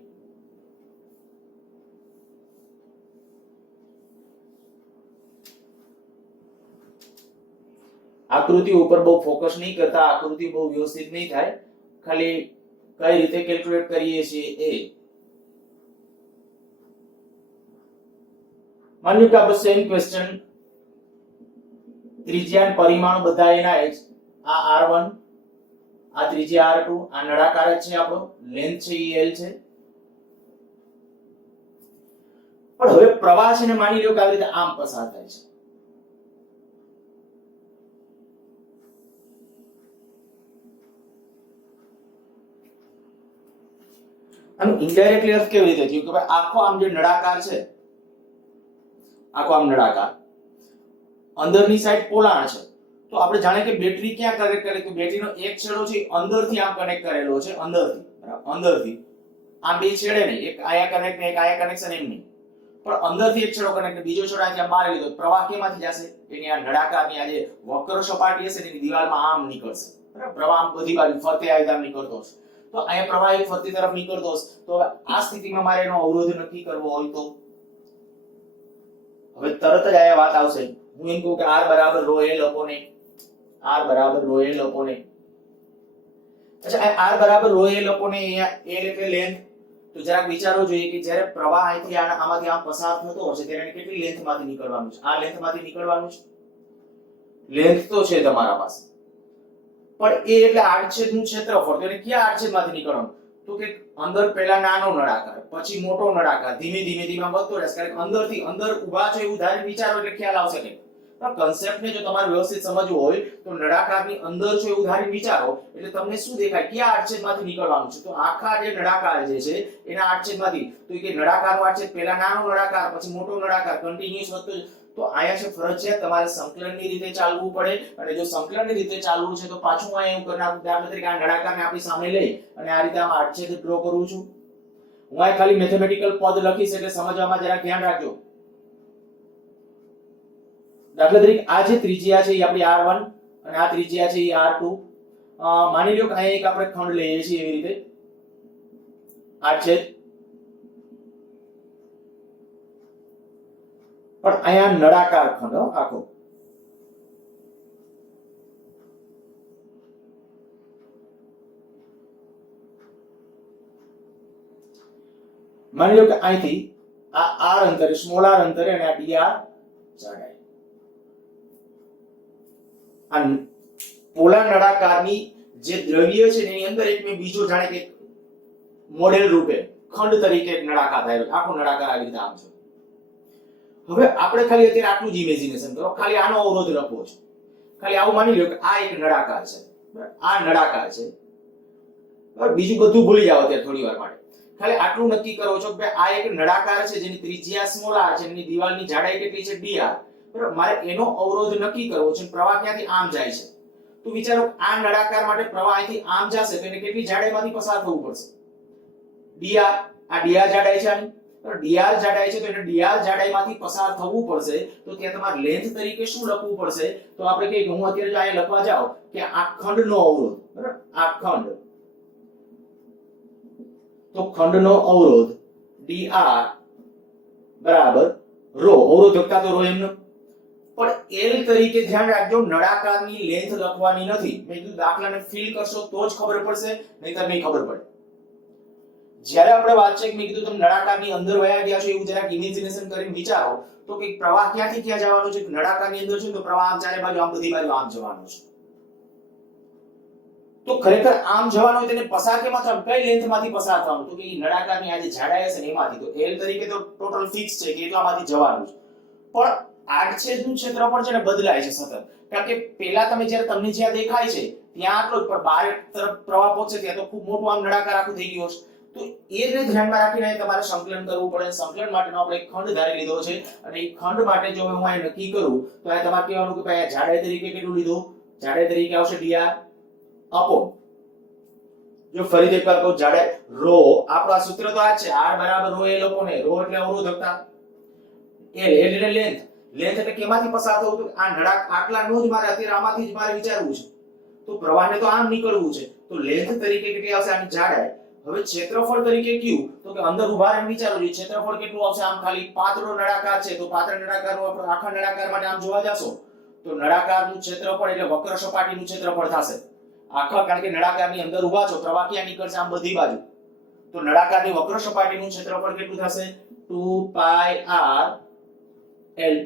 આકૃતિ ઉપર બહુ ફોકસ નહીં કરતા, આકૃતિ બહુ વ્યવસ્થિત નહીં થાય, ખાલી કઈ રીતે કેલ્ક્યુલેટ કરીએ છીએ એ. માની લો કે આપણો સેમ ક્વેશ્ચન, ત્રિજ્યા પરિમાણો બધા એના જ, આ r1 આ ત્રિજ્યા r2, આ નળાકાર જ છે આપણો, લેન્થ છે એ l છે. પણ હવે પ્રવાહ છે ને માની લો કે આવી રીતે આમ પસાર થાય છે. આનું ઇનડાયરેક્ટલી અર્થ કેવી રીતે થયું કે ભાઈ આખો આમ જે નળાકાર છે, આખો આમ નળાકાર અંદરની સાઈડ પોલાણ છે. તો આપણે જાણે કે બેટરી ક્યાં કનેક્ટ કરે, તો બેટરીનો એક છેડો છે અંદરથી આમ કનેક્ટ કરેલો છે, અંદરથી, બરાબર, અંદરથી. આ બે છેડે નહીં, એક આયા કનેક્ટ ને એક આયા કનેક્શન એમ નહીં, પણ અંદરથી એક છેડો કનેક્ટ, બીજો છેડો અહીંથી બહાર લીધો. પ્રવાહ કેમાંથી જશે? એની આ નળાકારની આ જે વક્ર સપાટી હશે એની દિવાલમાં આમ નીકળશે, બરાબર. પ્રવાહ આમ બધી બાજુ ફરતે આવી આમ નીકળતો હશે. તો અહીંયા પ્રવાહ એક ફરતી તરફ નીકળતો હશે. તો હવે આ સ્થિતિમાં મારે એનો અવરોધ નક્કી કરવો હોય તો હવે તરત જ આ વાત આવશે. હું એમ કહું કે r બરાબર ρl upon a, r બરાબર ρl upon a. અચ્છા, r બરાબર ρl upon a, અહીંયા l એટલે લેન્થ. તો જરાક વિચારવો જોઈએ કે જ્યારે પ્રવાહ અહીંથી આમાંથી આમ પસાર થતો હશે ત્યારે કેટલી લેન્થમાંથી નીકળવાનું છે? આ લેન્થમાંથી નીકળવાનું છે. લેન્થ તો છે તમારા પાસે, પણ એ એટલે આડછેદનું ક્ષેત્રફળ. તો એને ક્યાં આડછેદમાંથી નીકળવાનું? તો કે અંદર પહેલા નાનો નળાકાર, પછી મોટો નળાકાર, ધીમે ધીમે વધતો રહેશે. કારણ અંદરથી અંદર ઊભા છો એવું ધારી વિચારો એટલે ખ્યાલ આવશે કે પણ કન્સેપ્ટને જો તમારે વ્યવસ્થિત સમજવું હોય તો નળાકારની અંદર છો એવું ધારી વિચારો એટલે તમને શું દેખાય? ક્યાં આડછેદમાંથી નીકળવાનું છે? તો આખા જે નળાકાર જે છે એના આડછેદમાંથી. તો કે નળાકારનો આડછેદ પહેલા નાનો નળાકાર, પછી મોટો નળાકાર, કન્ટિન્યુઅસ વધતો. તો આયા છે ફરજિયાત તમારે સંકલનની રીતે ચાલવું પડે. અને જો સંકલનની રીતે ચાલવું છે તો પાછું આ એવું કરી નાખું. દાખલા તરીકે આ નળાકારને આપણી સામે લઈ અને આ રીતે આમ આડછેદ ડ્રો કરું છું. હું આ ખાલી મેથેમેટિકલ પદ લખીશ એટલે સમજવામાં જરા ધ્યાન રાખજો. દાખલા તરીકે આ જે ત્રિજ્યા છે એ આપણી r1 અને આ ત્રિજ્યા છે એ r2. માની લો કે અહીંયા એક આપણે ખંડ લઈએ છીએ એવી રીતે આડછેદ, પણ અહીંયા નળાકાર ખંડ આખો. માની લો કે અહીંથી આ r અંતરે, સ્મોલ r અંતરે અને આ dr જાડાઈ. આ પોલા નળાકારની જે દ્રવ્ય છે એની અંદર એક મેં બીજો જાણે કે મોડેલ રૂપે ખંડ તરીકે નળાકાર થાય, આખો નળાકાર આવી રીતે આમ છે. હવે આપણે ખાલી અત્યારે આટલું જ ઇમેજિનેશન કરો, ખાલી આનો અવરોધ લખવો છે. ખાલી આવું માની લો કે આ એક નળાકાર છે, આ નળાકાર છે, બીજું બધું ભૂલી જાઓ અત્યારે થોડી વાર માટે. ખાલી આટલું નક્કી કરો છો કે આ એક નળાકાર છે જેની ત્રિજ્યા સ્મોલ r છે, એની દિવાલની જાડાઈ કેટલી છે dr, બરાબર. મારે એનો અવરોધ નક્કી કરવો છે, પ્રવાહ ક્યાંથી આમ જાય છે. તો વિચારો આ નળાકાર માટે પ્રવાહ અહીંથી આમ જશે તો એને કેટલી જાડાઈમાંથી પસાર થવું પડશે? dr. આ dr જાડાઈ છે આની, તો dr જાડાઈ છે તો એને dr જાડાઈમાંથી પસાર થવું પડશે. તો ત્યાં તમારે લેન્થ તરીકે શું લખવું પડશે? તો આપણે કહીએ કે હું અત્યારે જો અહીંયા લખવા જાઉં કે આ ખંડનો અવરોધ, બરાબર, આ ખંડ, તો ખંડનો અવરોધ dr બરાબર ρ, અવરોધકતા તો ρ એમનો, પણ l તરીકે ધ્યાન રાખજો, નળાકારની લેન્થ લખવાની નથી. મેં કીધું દાખલાને ફીલ કરશો તો જ ખબર પડશે, નહીંતર નહીં ખબર પડે. જ્યારે આપણે વાત છે કે મેં કીધું તમે નળાકારની અંદર વયા ગયા છો એવું જરાક ઇમેજિનેશન કરીને વિચારો તો કે પ્રવાહ ક્યાંથી ક્યાં જવાનો છે. નળાકારની અંદર છે તો પ્રવાહ આમ ચારે બાજુ, આમ બધી બાજુ આમ જવાનો છે. તો ખરેખર આમ જવાનો હોય તેને પસાર કેમાં થવાનું, કઈ લેન્થમાંથી પસાર થવાનું? તો કે ઈ નળાકારની આ જે જાડાઈ છે ને એમાંથી. તો l તરીકે તો ટોટલ ફિક્સ છે કે એટલામાંથી જવાનું છે. પણ આડછેદનું ક્ષેત્રફળ છે ને બદલાય છે સતત, કારણ કે પહેલા તમે જ્યારે તમને જ્યાં દેખાય છે ત્યાં આટલો જ, પણ બહાર તરફ પ્રવાહ પહોંચે ત્યાં તો ખૂબ મોટું આમ નળાકાર આખું થઈ ગયું છે. તો એ રીતે ધ્યાનમાં રાખીને તમારે સંકલન કરવું પડે. સંકલન માટેનો આપણે એક ખંડ ધારી લીધો છે અને એ ખંડ માટે જો હું અહીં નક્કી કરું તો આ તમારે કહેવાનું કે ભાઈ આ જાડાઈ તરીકે કેટલું લીધું? જાડાઈ તરીકે આવશે dr અપોન, જો ફરીથી એકવાર કહું, જાડાઈ ρ, આપણો સૂત્ર તો આ છે, r બરાબર ρ l અપોન a. ρ એટલે અવરોધકતા, l એટલે લેન્થ. લેન્થ એટલે કેમાંથી પસાર થવું? તો આ નળાકાર આટલાનું જ મારે અત્યારે આમાંથી જ મારે વિચારવું છે. તો પ્રવાહને તો આમ નીકળવું છે, તો લેન્થ તરીકે કેટલી આવશે આની જાડાઈ. હવે ક્ષેત્રફળ તરીકે કયું? તો કે અંદર ઉભા રહીને વિચારો છો ક્ષેત્રફળ કેટલું આવશે? આમ ખાલી પાતળો નળાકાર છે તો પાતળા નળાકારનું આપણે આખા નળાકાર માટે આમ જોવા જાશો તો નળાકારનું ક્ષેત્રફળ એટલે વક્ર સપાટીનું ક્ષેત્રફળ થશે આખા, કારણ કે નળાકારની અંદર ઉભા છો, પ્રવાહ ક્યાં નીકળશે? આમ બધી બાજુ. તો નળાકારની વક્ર સપાટીનું ક્ષેત્રફળ કેટલું થશે? 2πr l.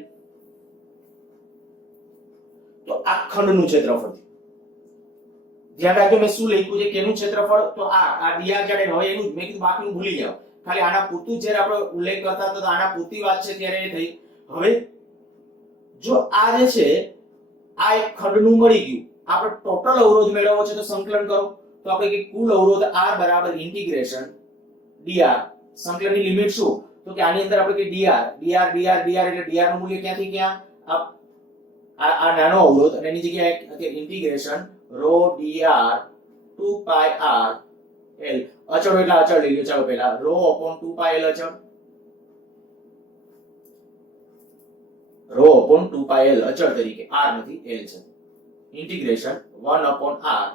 તો આ ખંડનું ક્ષેત્રફળ. ધ્યાન રાખજો મેં શું લખ્યું છે, કેનું ક્ષેત્રફળ? તો આ dr જાડાઈ. હવે એનું મેં કીધું બાકીનું ભૂલી જાઓ, ખાલી આના પૂરતું જ્યારે આપણે ઉલ્લેખ કરતા હતા તો આના પૂરતી વાત છે ત્યારે એ થઈ. હવે જો આ જે છે આ એક ખંડનું મળી ગયું, આપણે ટોટલ અવરોધ મેળવવો છે તો સંકલન કરો. તો આપણે કે કુલ અવરોધ r બરાબર ઇન્ટિગ્રેશન dr. સંકલનની લિમિટ શું? તો કે આની અંદર આપણે કે dr dr dr dr એટલે dr નું મૂલ્ય ક્યાંથી ક્યાં? આ નાનો અવરોધ અને એની જગ્યાએ ઇન્ટિગ્રેશન ρ dr 2πr l. અચળ એટલે અચળ લઈ લો. ચાલો પહેલા ρ upon 2πl અચળ, ρ upon 2πl અચળ તરીકે, r નથી l છે. Integration 1 upon r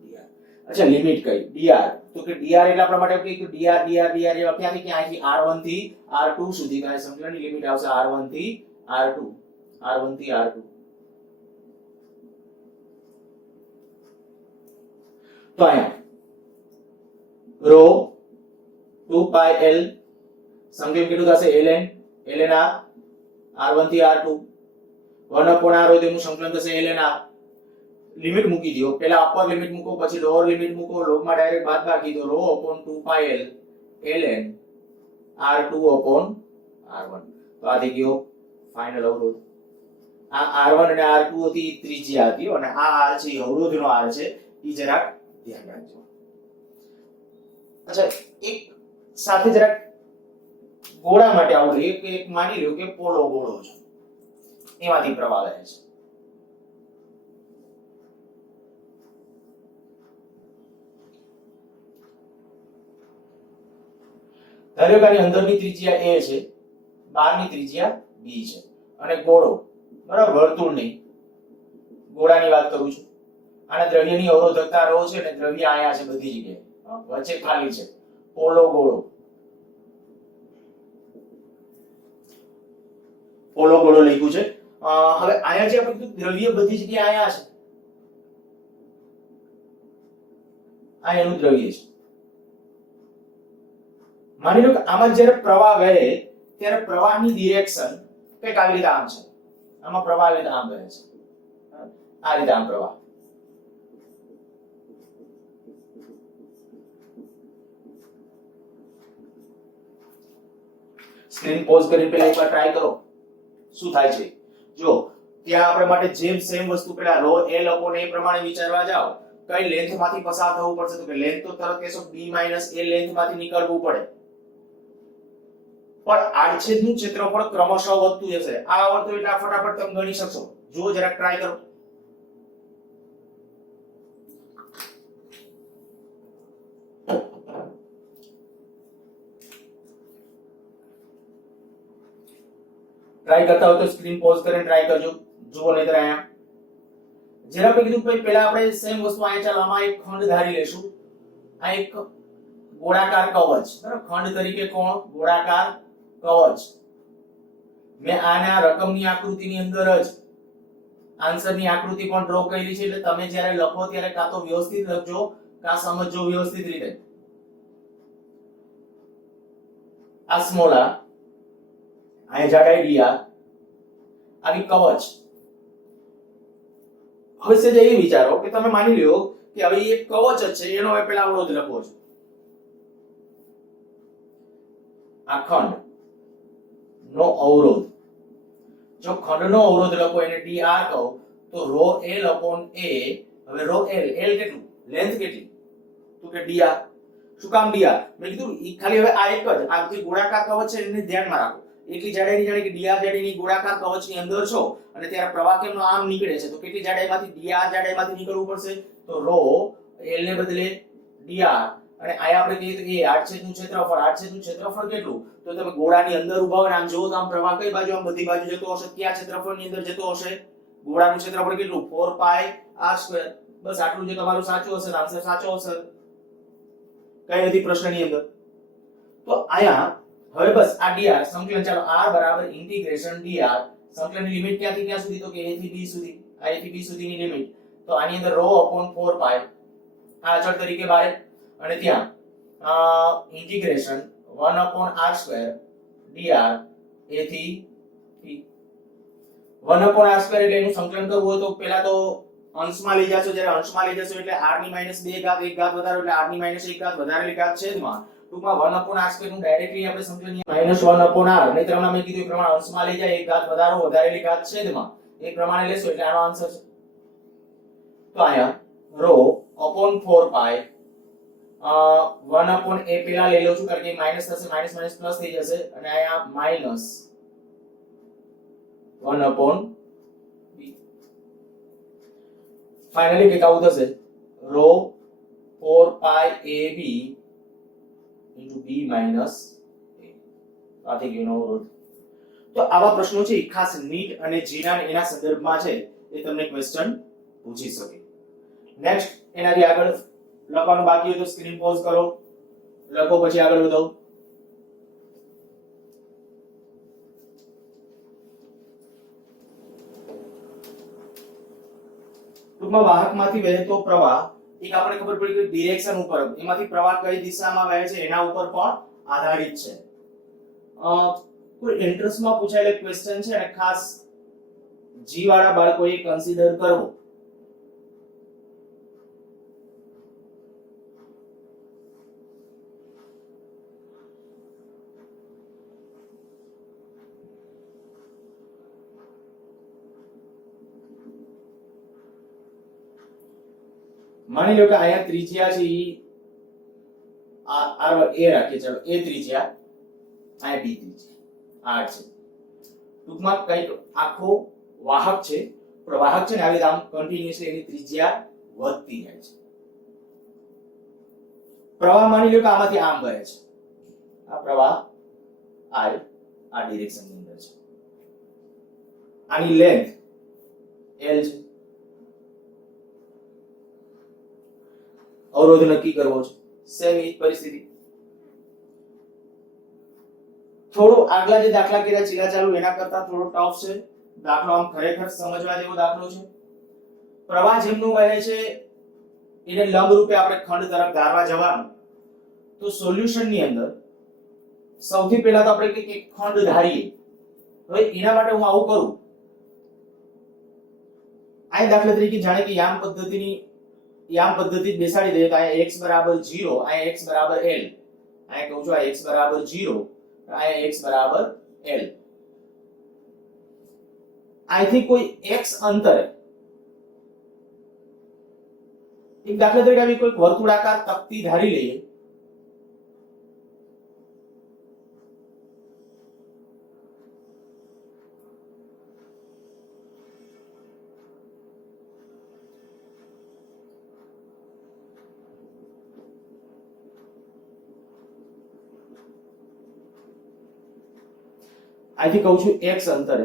dr. અચ્છા લિમિટ કઈ? dr. તો કે dr એટલે આપણા માટે કે dr dr dr એ ક્યાંથી ક્યાં? અહીંથી r1 થી r2 સુધી કાય સંકલનની લિમિટ આવશે r1 થી r2, r1 થી r2. તો અહીંયા ρ 2πl સંકલન કેટલું થશે? ln ln r1 થી r2 1 upon r હોય તો એનું સંકલન થશે ln r. લિમિટ મૂકી દો, પહેલા અપર લિમિટ મૂકો પછી લોઅર લિમિટ મૂકો, લોગ માં ડાયરેક્ટ બાદબાકી, તો ρ upon 2πl ln r2 upon r1. તો આ થઈ ગયો ફાઇનલ અવરોધ. આ r1 અને r2 હતી ત્રિજ્યા હતી અને આ r છે અવરોધનો r છે, ઈ જરાક ધ્યાન રાખજો. અચ્છા એક સાથે જરાક ગોળા માટે આવું એક માની લો કે પોલો ગોળો છે, એમાંથી પ્રવાહ વહે છે. ધારો કે આની અંદરની ત્રિજ્યા a છે, બહારની ત્રિજ્યા b છે અને ગોળો, બરાબર, વર્તુળ નહીં, ગોળાની વાત કરું છું. આના દ્રવ્યની અવરોધકતા ρ છે અને દ્રવ્ય આયા છે બધી જગ્યાએ, વચ્ચે ખાલી છે, પોલો ગોળો. પોલો ગોળો લખ્યું છે. હવે આયા જે આપણે કીધું દ્રવ્ય બધી જગ્યાએ આયા છે, આ એનું દ્રવ્ય છે. માની લો કે આમાં જ્યારે પ્રવાહ વહે ત્યારે પ્રવાહની ડિરેક્શન કંઈક આવી રીતે આમ છે, આમાં પ્રવાહ આવી રીતે આમ વહે છે. આ રીતે આમ પ્રવાહ સ્ક્રીન પોઝ કરી પહેલા એકવાર ટ્રાય કરો શું થાય છે જો ત્યાં આપણે માટે જેમ સેમ વસ્તુ પેલા રો l અપોન a પ્રમાણે વિચારવા જાઓ કઈ લેન્થ માંથી પસાર થવું પડશે તો કે લેન્થ તો તરત કહેશો b a લેન્થ માંથી નીકળવું પડે પણ આડછેદનું ક્ષેત્રફળ ક્રમશઃ વધતું જશે આ આવડતું એટલે ફટાફટ તમે ગણી શકશો જો જરાક ટ્રાય કરો ટ્રાય કરતા હો તો સ્ક્રીન પોઝ કરીને ટ્રાય કરજો જુઓ નહીતર અહીંયા જરા આપણે કીધું ભાઈ પહેલા આપણે સેમ વસ્તુ અહીંયા ચાલો આમાં એક ખંડ ધારી લેશું આ એક ગોળાકાર કવચ બરાબર ખંડ તરીકે કોણ ગોળાકાર કવચ મેં આના રકમની આકૃતિની અંદર જ આન્સરની આકૃતિ પણ ડ્રો કરી છે એટલે તમે જ્યારે લખો ત્યારે કાં તો વ્યવસ્થિત લખજો કાં સમજજો વ્યવસ્થિત રીતે આ સ્મોલ આ અહીંયા જાડાઈ dr આવી કવચ હવે સેજ એ વિચારો કે તમે માની લ્યો કે હવે એક કવચ જ છે એનો હવે પેલા અવરોધ લખવો છે આ ખંડ નો અવરોધ જો ખંડનો અવરોધ લખો એને dr કહો તો ρ l અપોન a હવે ρ l કેટલું લેન્થ કેટલી તો કે dr શું કામ dr મેં કીધું ખાલી હવે આ એક જ આ જે ગોળાકાર કવચ છે એને ધ્યાનમાં રાખો એટલી જાડાઈની જાડાઈ કે dr જાડાઈની ગોળાકાર કવચની અંદર છો અને ત્યારે પ્રવાહ કેમનો આમ નીકળે છે તો કેટલી જાડાઈમાંથી dr જાડાઈમાંથી નીકળવું પડશે તો ρ l ને બદલે dr અને આયા આપણે કહીએ તો કે આડછેદનું ક્ષેત્રફળ કેટલું તો તમે ગોળાની અંદર ઊભા હોય આમ જોવો તો આમ પ્રવાહ કઈ બાજુ આમ બધી બાજુ જતો હશે કયા ક્ષેત્રફળની અંદર જતો હશે ગોળાનું ક્ષેત્રફળ કેટલું 4 પાઈ r² બસ આટલું જે તમારું સાચું હશે આન્સર સાચો હશે કઈ નથી પ્રશ્નની અંદર તો આયા હવે બસ આ dr સંકલન ચાલો r બરાબર ઇન્ટિગ્રેશન dr સંકલનની લિમિટ ક્યાંથી ક્યાં સુધી તો કે a થી b સુધી આ a થી b સુધીની લિમિટ તો આની અંદર ρ અપોન 4 પાઈ આ અચળ તરીકે બારે અને ત્યાં integration 1 upon r² dr a થી b 1 અપોન r² એટલે એનું સંકલન કરવું હોય તો પહેલા તો અંશમાં લઈ જાશો જ્યારે અંશમાં લઈ જશો એટલે r ની -2 ઘાત 1 ઘાત વધારો એટલે r ની -1 ઘાત વધારેલી ઘાત છેદમાં ટૂંકમાં 1 અપોન r² નું ડાયરેક્ટલી આપણે સંકલન -1 અપોન r નહીતર હમણાં મેં કીધું એ પ્રમાણે અંશમાં લઈ જાય 1 ઘાત વધારો વધારેલી ઘાત છેદમાં એ પ્રમાણે લેશો એટલે આનો આન્સર છે તો અહીંયા ρ અપોન 4 પાઈ 1 અપોન a પેલા લઈ લઉં છું કારણ કે માઈનસ થશે માઈનસ માઈનસ પ્લસ થઈ જશે અને અહીંયા માઈનસ 1 અપોન b ફાઇનલી કે આવું થશે ρ 4 પાઈ ab into b minus a આ થઈ ગયો અવરોધ તો આવા પ્રશ્નો છે ખાસ નીટ અને જીના એના સંદર્ભમાં છે એ તમને ક્વેશ્ચન પૂછી શકે નેક્સ્ટ એનાથી આગળ લખવાનું બાકી હોય તો સ્ક્રીન પોઝ કરો લખો પછી આગળ વધો ટૂંકમાં વાહકમાંથી વહેતો પ્રવાહ એક આપણે ખબર પડી કે ડિરેક્શન ઉપર એમાંથી પ્રવાહ કઈ દિશામાં વહે છે એના ઉપર પણ આધારિત છે કોઈ ઇન્ટરેસ્ટમાં પૂછાયેલો ક્વેશ્ચન છે અને ખાસ જી વાળા બાળકોએ કન્સિડર કરવો માની લો કે અહીંયા ત્રિજ્યા છે ઈ r a રાખીએ ચાલો a ત્રિજ્યા અહીંયા b ત્રિજ્યા r છે ટૂંકમાં કઈક આખો વાહક છે પ્રવાહક છે ને આવી આમ કન્ટિન્યુઅસલી એની ત્રિજ્યા વધતી જાય છે પ્રવાહ માની લો કે આમાંથી આમ વહે છે આ પ્રવાહ I આ ડિરેક્શનની અંદર છે આની લેન્થ l છે અવરોધ નક્કી કરવો છે સેમ એ પરિસ્થિતિ થોડો આગલા જે દાખલા કર્યા ચીલા ચાલુ એના કરતા થોડો ટફ છે દાખલો આમ ખરેખર સમજવા જેવો દાખલો છે પ્રવાહ જેમનું વહે છે એને લંબ રૂપે આપણે ખંડ તરફ ધારવા જવાનું તો સોલ્યુશન ની અંદર સૌથી પહેલા તો આપણે એક ખંડ ધારીએ હવે એના માટે હું આવું કરું આ દાખલા તરીકે જાણે કે યામ પદ્ધતિ બેસાડી દઈએ તો આ x બરાબર 0, આ x બરાબર l, આ કહું છું આ x બરાબર 0, આ x બરાબર l. અહીંથી કોઈ x અંતરે એક દાખલા તરીકે આવી કોઈ વર્તુળાકાર તકતી ધારી લઈએ. અહીંથી કહું છું x અંતરે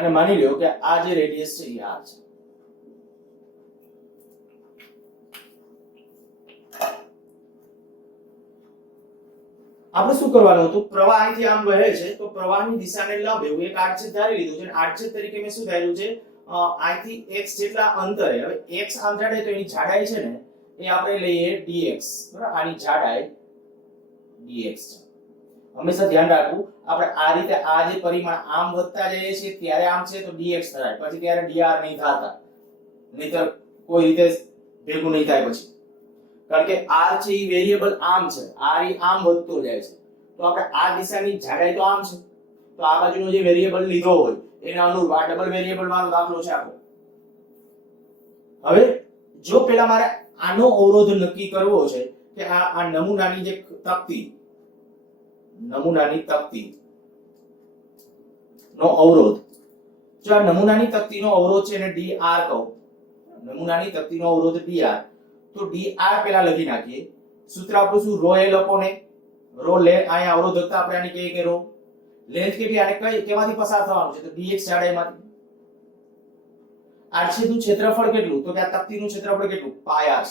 અને માની લ્યો કે આ જે રેડિયસ છે એ r છે. આપણે શું કરવાનું હતું, પ્રવાહ અહીંથી આમ વહે છે તો પ્રવાહની દિશાને લંબ એવું એક આડછેદ ધારી લીધું છે. આડછેદ તરીકે મેં શું ધાર્યું છે, અહીંથી x જેટલા અંતરે, હવે x આમ જાડાઈ તો એની જાડાઈ છે ને એ આપણે લઈએ dx, બરાબર, આની જાડાઈ dx છે. હંમેશા ધ્યાન રાખવું, આપણે આ રીતે આ જે પરિમાણ આમ વધતા જઈએ છીએ ત્યારે આમ છે તો dx થાય, પછી ત્યારે dr નહીં થતા, નહીતર કોઈ રીતે ભેગું નહીં થાય પછી. કારણ કે r છે એ વેરીએબલ આમ છે, r એ આમ વધતો જાય છે તો આપણે આ દિશાની જાડાઈ તો આમ છે તો આ બાજુનો જે વેરીએબલ લીધો હોય એના અનુરૂપ આ ડબલ વેરીએબલ વાળો દાખલો છે આપણો. હવે જો પેલા મારે આનો અવરોધ નક્કી કરવો છે કે આ નમૂનાની જે તકતી નો અવરોધ, જો આ નમૂનાની તકતીનો અવરોધ છે એને dr કહો, નમૂનાની તકતીનો અવરોધ dr, તો dr પેલા લખી નાખીએ. સૂત્ર આપણું શું, ρ l / ρ લે, અહીંયા અવરોધ હતા આપણે આની કહીએ કે ρ લેન્થ કેટલી, આને કઈ કેમાંથી પસાર થવાનું છે તો dx જાડાઈમાંથી. આડછેદનું ક્ષેત્રફળ કેટલું, તો કે આ તકતીનું ક્ષેત્રફળ કેટલું, πr².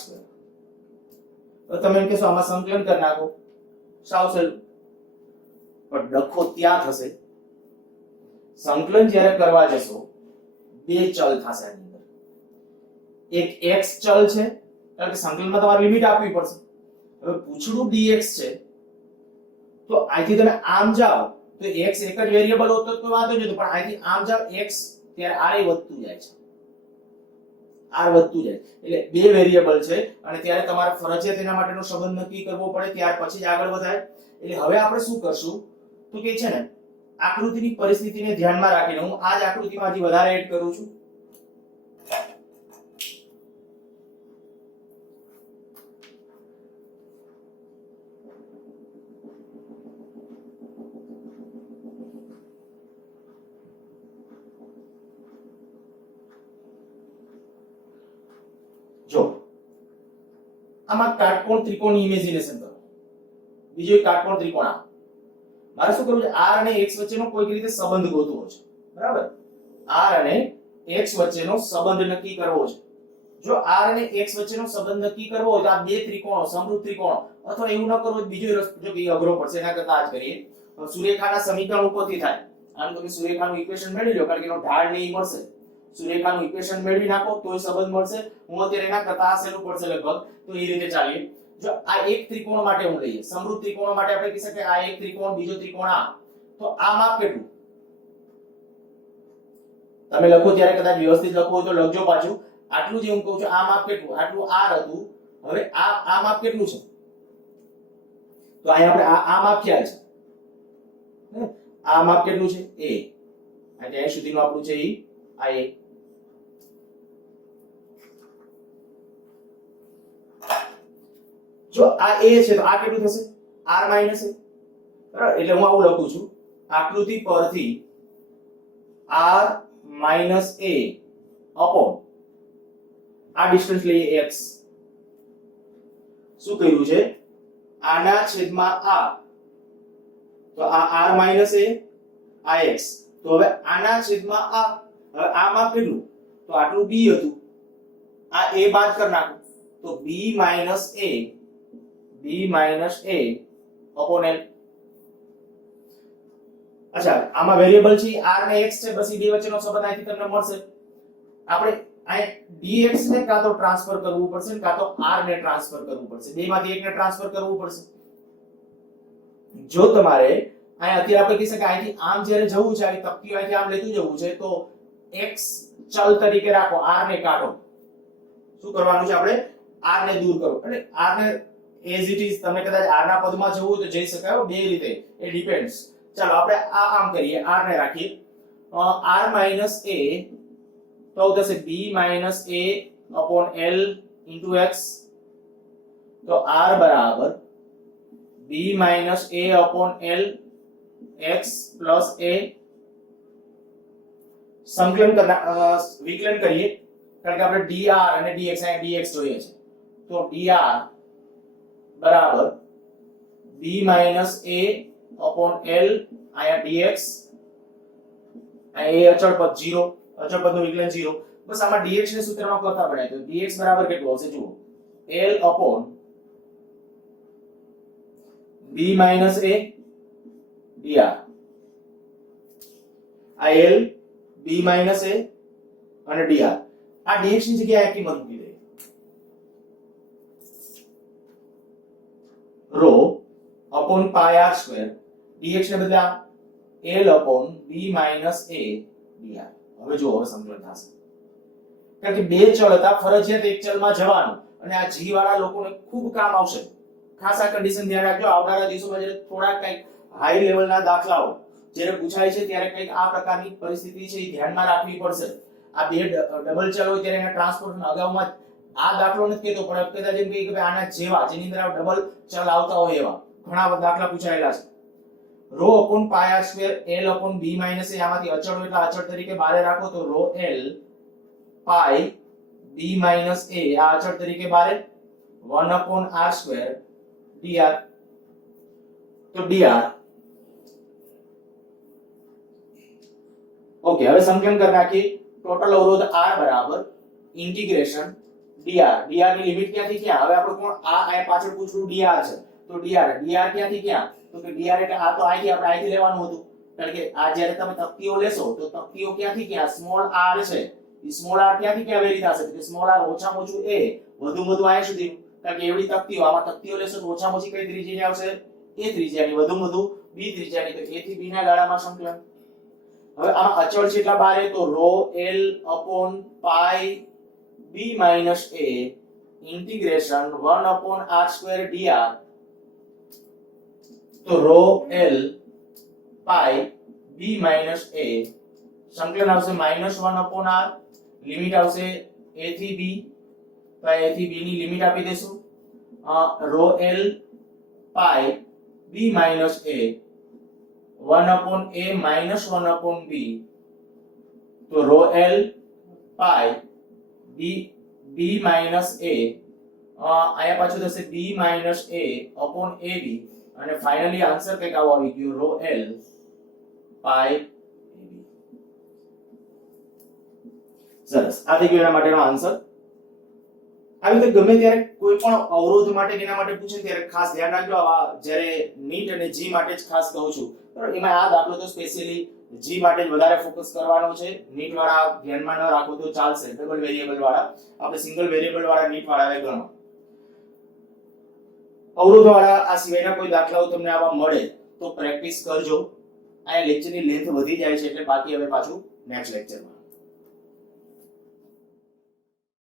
તો તમે એમ કહેશો આમાં સંકલન કરી નાખો, સાવ સહેલું, પણ ડખો ત્યાં થશે. સંકલન જ્યારે કરવા જશો બે ચલ થશે આની અંદર. એક x ચલ છે કારણ કે સંકલનમાં તમારે લિમિટ આપવી પડશે. હવે પૂછડું dx છે તો અહીંથી તમે આમ જાઓ તો x એક જ વેરીએબલ હોત તો કોઈ વાંધો નહીં, પણ અહીંથી આમ જાઓ x ત્યારે r વધતું જાય છે, r વધતું જાય એટલે બે વેરીએબલ છે અને ત્યારે તમારે ફરજિયાત એના માટેનો સંબંધ નક્કી કરવો પડે, ત્યાર પછી જ આગળ વધાય. એટલે હવે આપણે શું કરશું તો કે છે ને આકૃતિની પરિસ્થિતિને ધ્યાનમાં રાખીને હું આ જ આકૃતિમાં હજી વધારે એડ કરું છું. જો આમાં કાટકોણ ત્રિકોણની ઇમેજિનેશન કરો, બીજો એક કાટકોણ ત્રિકોણ આ. મારે શું કરવું છે, r અને x વચ્ચેનો કોઈક રીતે સંબંધ ગોતવો છે, બરાબર. r અને x વચ્ચેનો સંબંધ નક્કી કરવો છે. જો r અને x વચ્ચેનો સંબંધ નક્કી કરવો હોય તો આ બે ત્રિકોણો, સમરૂપ ત્રિકોણો, અથવા એવું ન કરવું હોય બીજો રસ્તો, જો કે અઘરો પડશે એના કરતા આજ કરીએ. સુરેખાના સમીકરણ ઉપરથી થાય. આમ તમે સુરેખાનું ઇક્વેશન મેળવી લો કારણ કે એનો ઢાળ નહીં મળશે. સુરેખાનું ઇક્વેશન મેળવી નાખો તોય સંબંધ મળશે. હું અત્યારે એના કરતા આ સહેલું પડશે લગભગ, તો એ રીતે ચાલીએ. જો આ એક ત્રિકોણ માટે હું લઈએ, સમરૂપ ત્રિકોણ માટે આપણે કહી શકીએ આ એક ત્રિકોણ, બીજો ત્રિકોણ આ, તો આ માપ કેટલું તમે લખો ત્યારે કદાચ વ્યવસ્થિત લખવું હોય તો લખજો પાછું. આટલું જે હું કહું છું આ માપ કેટલું, આટલું r હતું. હવે આ માપ કેટલું છે તો અહીંયા આપણે આ માપ ખ્યાલ છે, આ માપ કેટલું છે a, એટલે અહીં સુધીનું આપણું છે એ આ a. જો આ a છે તો આ કેટલું થશે, r - a, બરાબર. એટલે હું આવું લખું છું, આકૃતિ પરથી r - a અપોન આ ડિસ્ટન્સ લઈએ x. શું કર્યું છે, આના છેદમાં આ, તો આ r - a, આ x. તો હવે આના છેદમાં આ, હવે આ માપ કેટલું, તો આટલું b હતું, આ a બાદ કરી નાખો તો b - a અપોન l. અચ્છા, આમાં વેરીએબલ છે r ને x છે, બસ એ બે વચ્ચેનો સંબંધ અહીંથી તમને મળશે. આપણે આ dx ને કાં તો ટ્રાન્સફર કરવું પડશે ને કાં તો r ને ટ્રાન્સફર કરવું પડશે, બેમાંથી એકને ટ્રાન્સફર કરવું પડશે. જો તમારે અહીંયા અત્યારે આપણે કહી શકીએ અહીંથી આમ જ્યારે જવું છે, આ તકતીઓ અહીંથી આમ લેતું જવું છે તો x ચલ તરીકે રાખો, r ને કાઢો. શું કરવાનું છે આપણે? r ને દૂર કરો. એટલે r ને એઝ ઇટ ઇઝ તમને કદાચ r ના પદમાં જવું હોય તો જઈ શકાય બે રીતે, એ ડિપેન્ડ્સ. ચાલો આપણે આમ કરીએ, r ને રાખીએ r minus a તો થશે b minus a upon l into x. તો r બરાબર b minus a upon l x plus a. સંકલન વિકલન કરીએ કારણ કે આપણે dr અને dx અને dx જોઈએ છે. તો dr બરાબર b minus a upon l આયા dx, આ a અચળ પદ 0, અચળ પદનું વિકલન 0. બસ આમાં dx ને સૂત્રમાં કરતા પડે તો dx બરાબર કેટલું આવશે જુઓ, l upon b minus a dr. આ l b minus a અને dr. આ dx ની જગ્યાએ કિંમત મૂકી દે, rho upon pi r square. dx ને બદલે l upon b minus a dr. હવે જો હવે સંકલન થશે કારણ કે બે ચલ હતા, ફરજિયાત એક ચલમાં જવાનું અને આ g વાળા લોકોને ખૂબ કામ આવશે. ખાસ આ કન્ડિશન ધ્યાન રાખજો. આવનારા દિવસોમાં જ્યારે થોડા કંઈક હાઈ લેવલના દાખલાઓ જ્યારે પૂછાય છે ત્યારે કંઈક આ પ્રકારની પરિસ્થિતિ છે એ ધ્યાનમાં રાખવી પડશે. આ બે ડબલ ચલ હોય ત્યારે એના ટ્રાન્સપોર્ટેશન અગાઉમાં આ દાખલો નથી કહેતો પણ કદાચ એમ કે આના જેવા જેની અંદર ડબલ ચલ આવતા હોય એવા ઘણા બધા દાખલા પૂછાયેલા છે. rho upon pi r square l upon b minus a આમાંથી અચળ હોય એટલે અચળ તરીકે બારે રાખો તો rho l pi b minus a આ અચળ તરીકે બારે 1 upon r square dr. તો dr ઓકે. હવે સંકલન કરી નાખીએ. ટોટલ અવરોધ r બરાબર ઇન્ટિગ્રેશન dr. dr ની લિમિટ ક્યાંથી ક્યાં? હવે આપણે કોણ આ પાછળ પૂછવું dr છે તો dr ક્યાંથી ક્યાં? તો કે dr એટલે આ તો અહીંથી આપણે અહીંથી લેવાનું હતું કારણ કે આ જ્યારે તમે તકતીઓ લેશો તો તકતીઓ ક્યાંથી ક્યાં સ્મોલ r છે, એ સ્મોલ r ક્યાંથી ક્યાં વેરી થશે? તો સ્મોલ r ઓછામાં ઓછું a, વધુમાં વધુ અહીંયા સુધી, કારણ કે એવડી તકતીઓ આમાં તકતીઓ લેશો તો ઓછામાં ઓછી કઈ ત્રિજ્યા આવશે? a ત્રિજ્યાની, વધુમાં વધુ b ત્રિજ્યાની. તો a થી b ના ગાળામાં સંકલન. હવે આમાં અચળ છે એટલા બારે તો rho l upon pi b minus a integration 1 upon r square dr. તો rho l pi b minus a સંકલન આવશે -1 upon r, લિમિટ આવશે a થી b. તો a થી b ની લિમિટ આપી દેશું. rho l pi b minus a 1 upon a minus 1 upon b. તો rho l pi b minus a આયા પાછું થશે b minus a upon ab અને ફાઇનલી આન્સર કંઈક આવો આવી ગયો rho l pi ab. સરસ, આ થઈ ગયો એના માટેનો આન્સર. આવી રીતે ગમે ત્યારે કોઈ પણ અવરોધ માટે એના માટે પૂછે ત્યારે ખાસ ધ્યાન રાખજો. આવા જ્યારે નીટ અને જી માટે જ ખાસ કહું છું બરાબર. એમાં આ દાખલો તો સ્પેશિયલી જી માટે જ વધારે ફોકસ કરવાનો છે. નીટ વાળા ધ્યાનમાં ન રાખો તો ચાલશે, ડબલ વેરિયેબલ વાળા. આપણે સિંગલ વેરિયેબલ વાળા નીટ વાળા હવે ગણો. અવરોધ વાળા આ સિવાયના કોઈ દાખલાઓ તમને આવા મળે તો પ્રેક્ટિસ કરજો. આ લેક્ચરની લેન્થ વધી જાય છે એટલે બાકી હવે પાછું નેક્સ્ટ લેક્ચરમાં